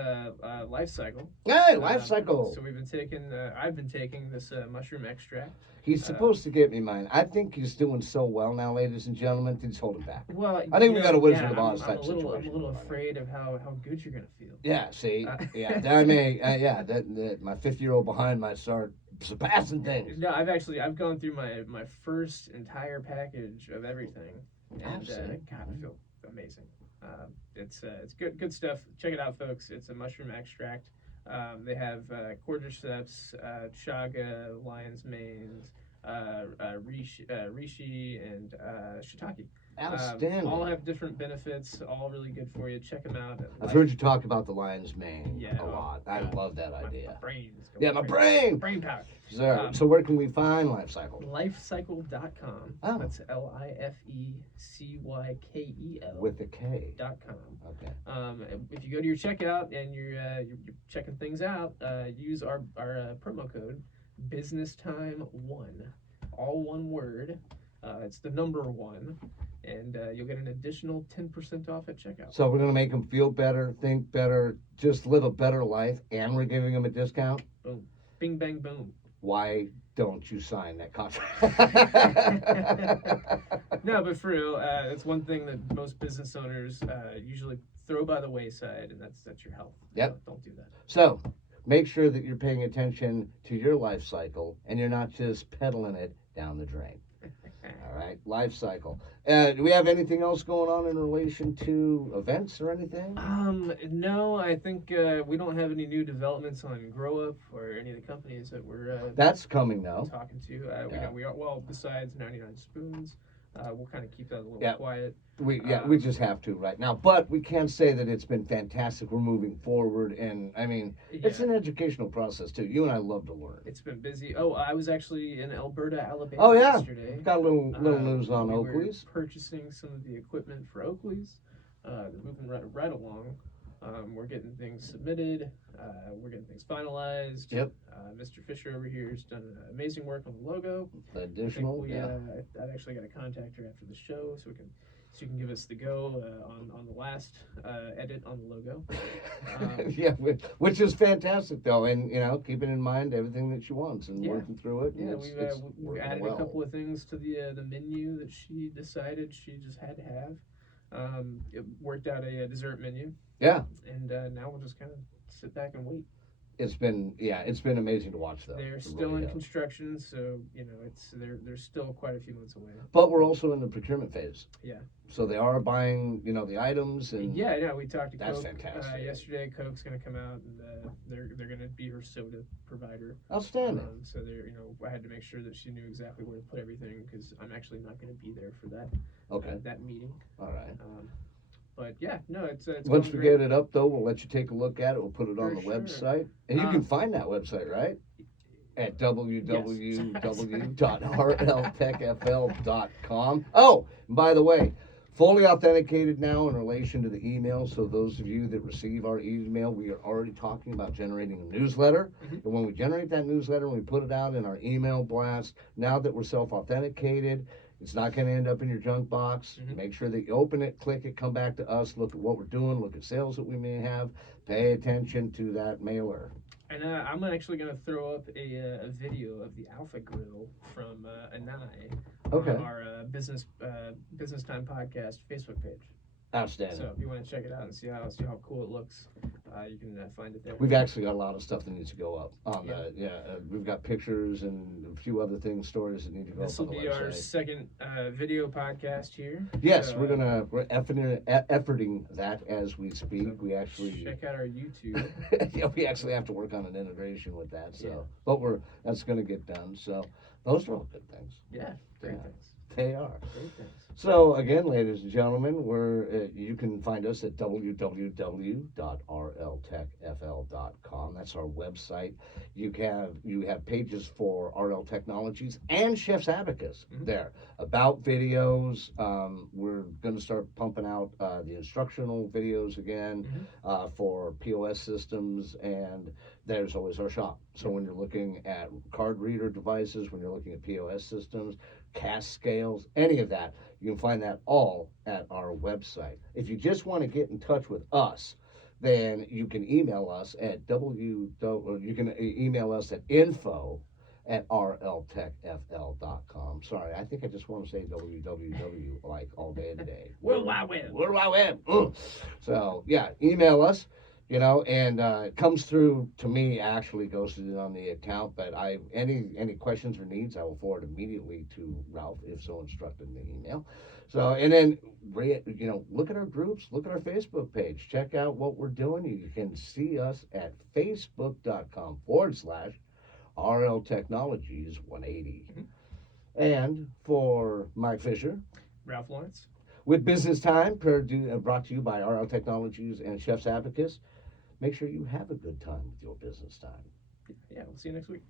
life cycle. Hey, life cycle. So we've been taking. I've been taking this mushroom extract. He's supposed to get me mine. I think he's doing so well now, ladies and gentlemen. He's holding back. Well, I think we got a Wizard yeah, of Oz I'm type a little situation. afraid of how good you're gonna feel. Yeah, see, yeah, I mean, that my 50-year-old behind might start surpassing things. No, I've gone through my first entire package of everything, and God, I feel amazing. It's good stuff. Check it out, folks. It's a mushroom extract. They have cordyceps, chaga, lion's manes, reishi, and shiitake. Outstanding. All have different benefits. All really good for you. Check them out. I've heard you talk about the lion's mane Yeah, a lot. I love that idea. My brain is going Yeah, my crazy. brain. Brain power. So where can we find Life Cycle? Lifecycle.com. Oh. That's LIFECYKEL. With a K. .com. Okay. If you go to your checkout and you're checking things out, use our promo code BusinessTime1, all one word. It's the number 1, and you'll get an additional 10% off at checkout. So we're gonna make them feel better, think better, just live a better life, and we're giving them a discount. Boom, bing, bang, boom. Why don't you sign that contract? No, but for real, it's one thing that most business owners usually throw by the wayside, and that's your health. Yep. Don't do that. So make sure that you're paying attention to your life cycle and you're not just peddling it down the drain. All right, life cycle. Do we have anything else going on in relation to events or anything? No, I think we don't have any new developments on Grow Up or any of the companies that we're That's coming though. talking to. Yeah. We are, well, besides 99 Spoons, we'll kind of keep that a little Yeah. quiet. We just have to right now, but we can say that it's been fantastic. We're moving forward, and I mean, it's Yeah. an educational process too. You and I love to learn. It's been busy. Oh, I was actually in Alberta, Alabama Oh yeah, yesterday. got a little news on we Oakley's. were purchasing some of the equipment for Oakley's. They're moving right along. We're getting things submitted. We're getting things finalized. Yep. Mr. Fisher over here has done amazing work on the logo. The I think additional, we, yeah. I've actually got to contact her after the show so you can give us the go on the last edit on the logo. Yeah, which is fantastic though, and you know, keeping in mind everything that she wants and Yeah. working through it. and Yeah, it's we've working added well. a couple of things to the menu that she decided she just had to have. It worked out a dessert menu, Yeah, and now we'll just kind of sit back and wait. it's been amazing to watch though. They're It still really in has. construction, so you know they're still quite a few months away. But we're also in the procurement phase. Yeah. So they are buying, you know, the items and Yeah, we talked to That's Coke fantastic. yesterday. Coke's going to come out, and they're going to be her soda provider. outstanding. So I had to make sure that she knew exactly where to put everything because I'm actually not going to be there for that Okay, that meeting. all right. But yeah, no, it's Once going we great. get it up though, we'll let you take a look at it. We'll put it on For the sure. website, and you Um, can find that website right at www.rltechfl.com. Oh, and by the way, fully authenticated now in relation to the email. So those of you that receive our email, we are already talking about generating a newsletter. Mhm. And when we generate that newsletter and we put it out in our email blast, now that we're self-authenticated, it's not going to end up in your junk box. Mhm. Make sure that you open it, click it, come back to us, look at what we're doing, look at sales that we may have, pay attention to that mailer. And I'm actually going to throw up a video of the Alpha Grill from Anai Okay. on our Business Time Podcast Facebook page. Outstanding. So if you want to check it out and see how cool it looks, you can find it there. We've actually got a lot of stuff that needs to go up on Yeah. the, we've got pictures and a few other things, stories that need to go This up will on the be our website. second video podcast here. Yes, So, we're efforting that as we speak. So We actually, check out our YouTube. yeah, we actually have to work on an integration with that. So, Yeah. but that's going to get done. So, those are all good things. Yeah, great Yeah. things. They are. Great things. So again, ladies and gentlemen, you can find us at www.rltechfl.com. That's our website. You have pages for RL Technologies and Chef's Abacus Mhm. there about videos. We're going to start pumping out the instructional videos again for POS systems, and there's always our shop. So when you're looking at card reader devices, when you're looking at POS systems, cast scales, any of that, you can find that all at our website. If you just want to get in touch with us, then you can email us at info@rltechfl.com. Sorry, I think I just want to say www like all day today. World Wide Web. World Wide Web. So yeah, email us. You know, and it comes through to me. Actually, goes to on the account. But any questions or needs, I will forward immediately to Ralph if so instructed in the email. So and then look at our groups, look at our Facebook page, check out what we're doing. You can see us at facebook.com/RL Technologies 180. And for Mike Fisher, Ralph Lawrence. with Business Time, brought to you by RL Technologies and Chef's Abacus. Make sure you have a good time with your business time. Yeah, we'll see you next week.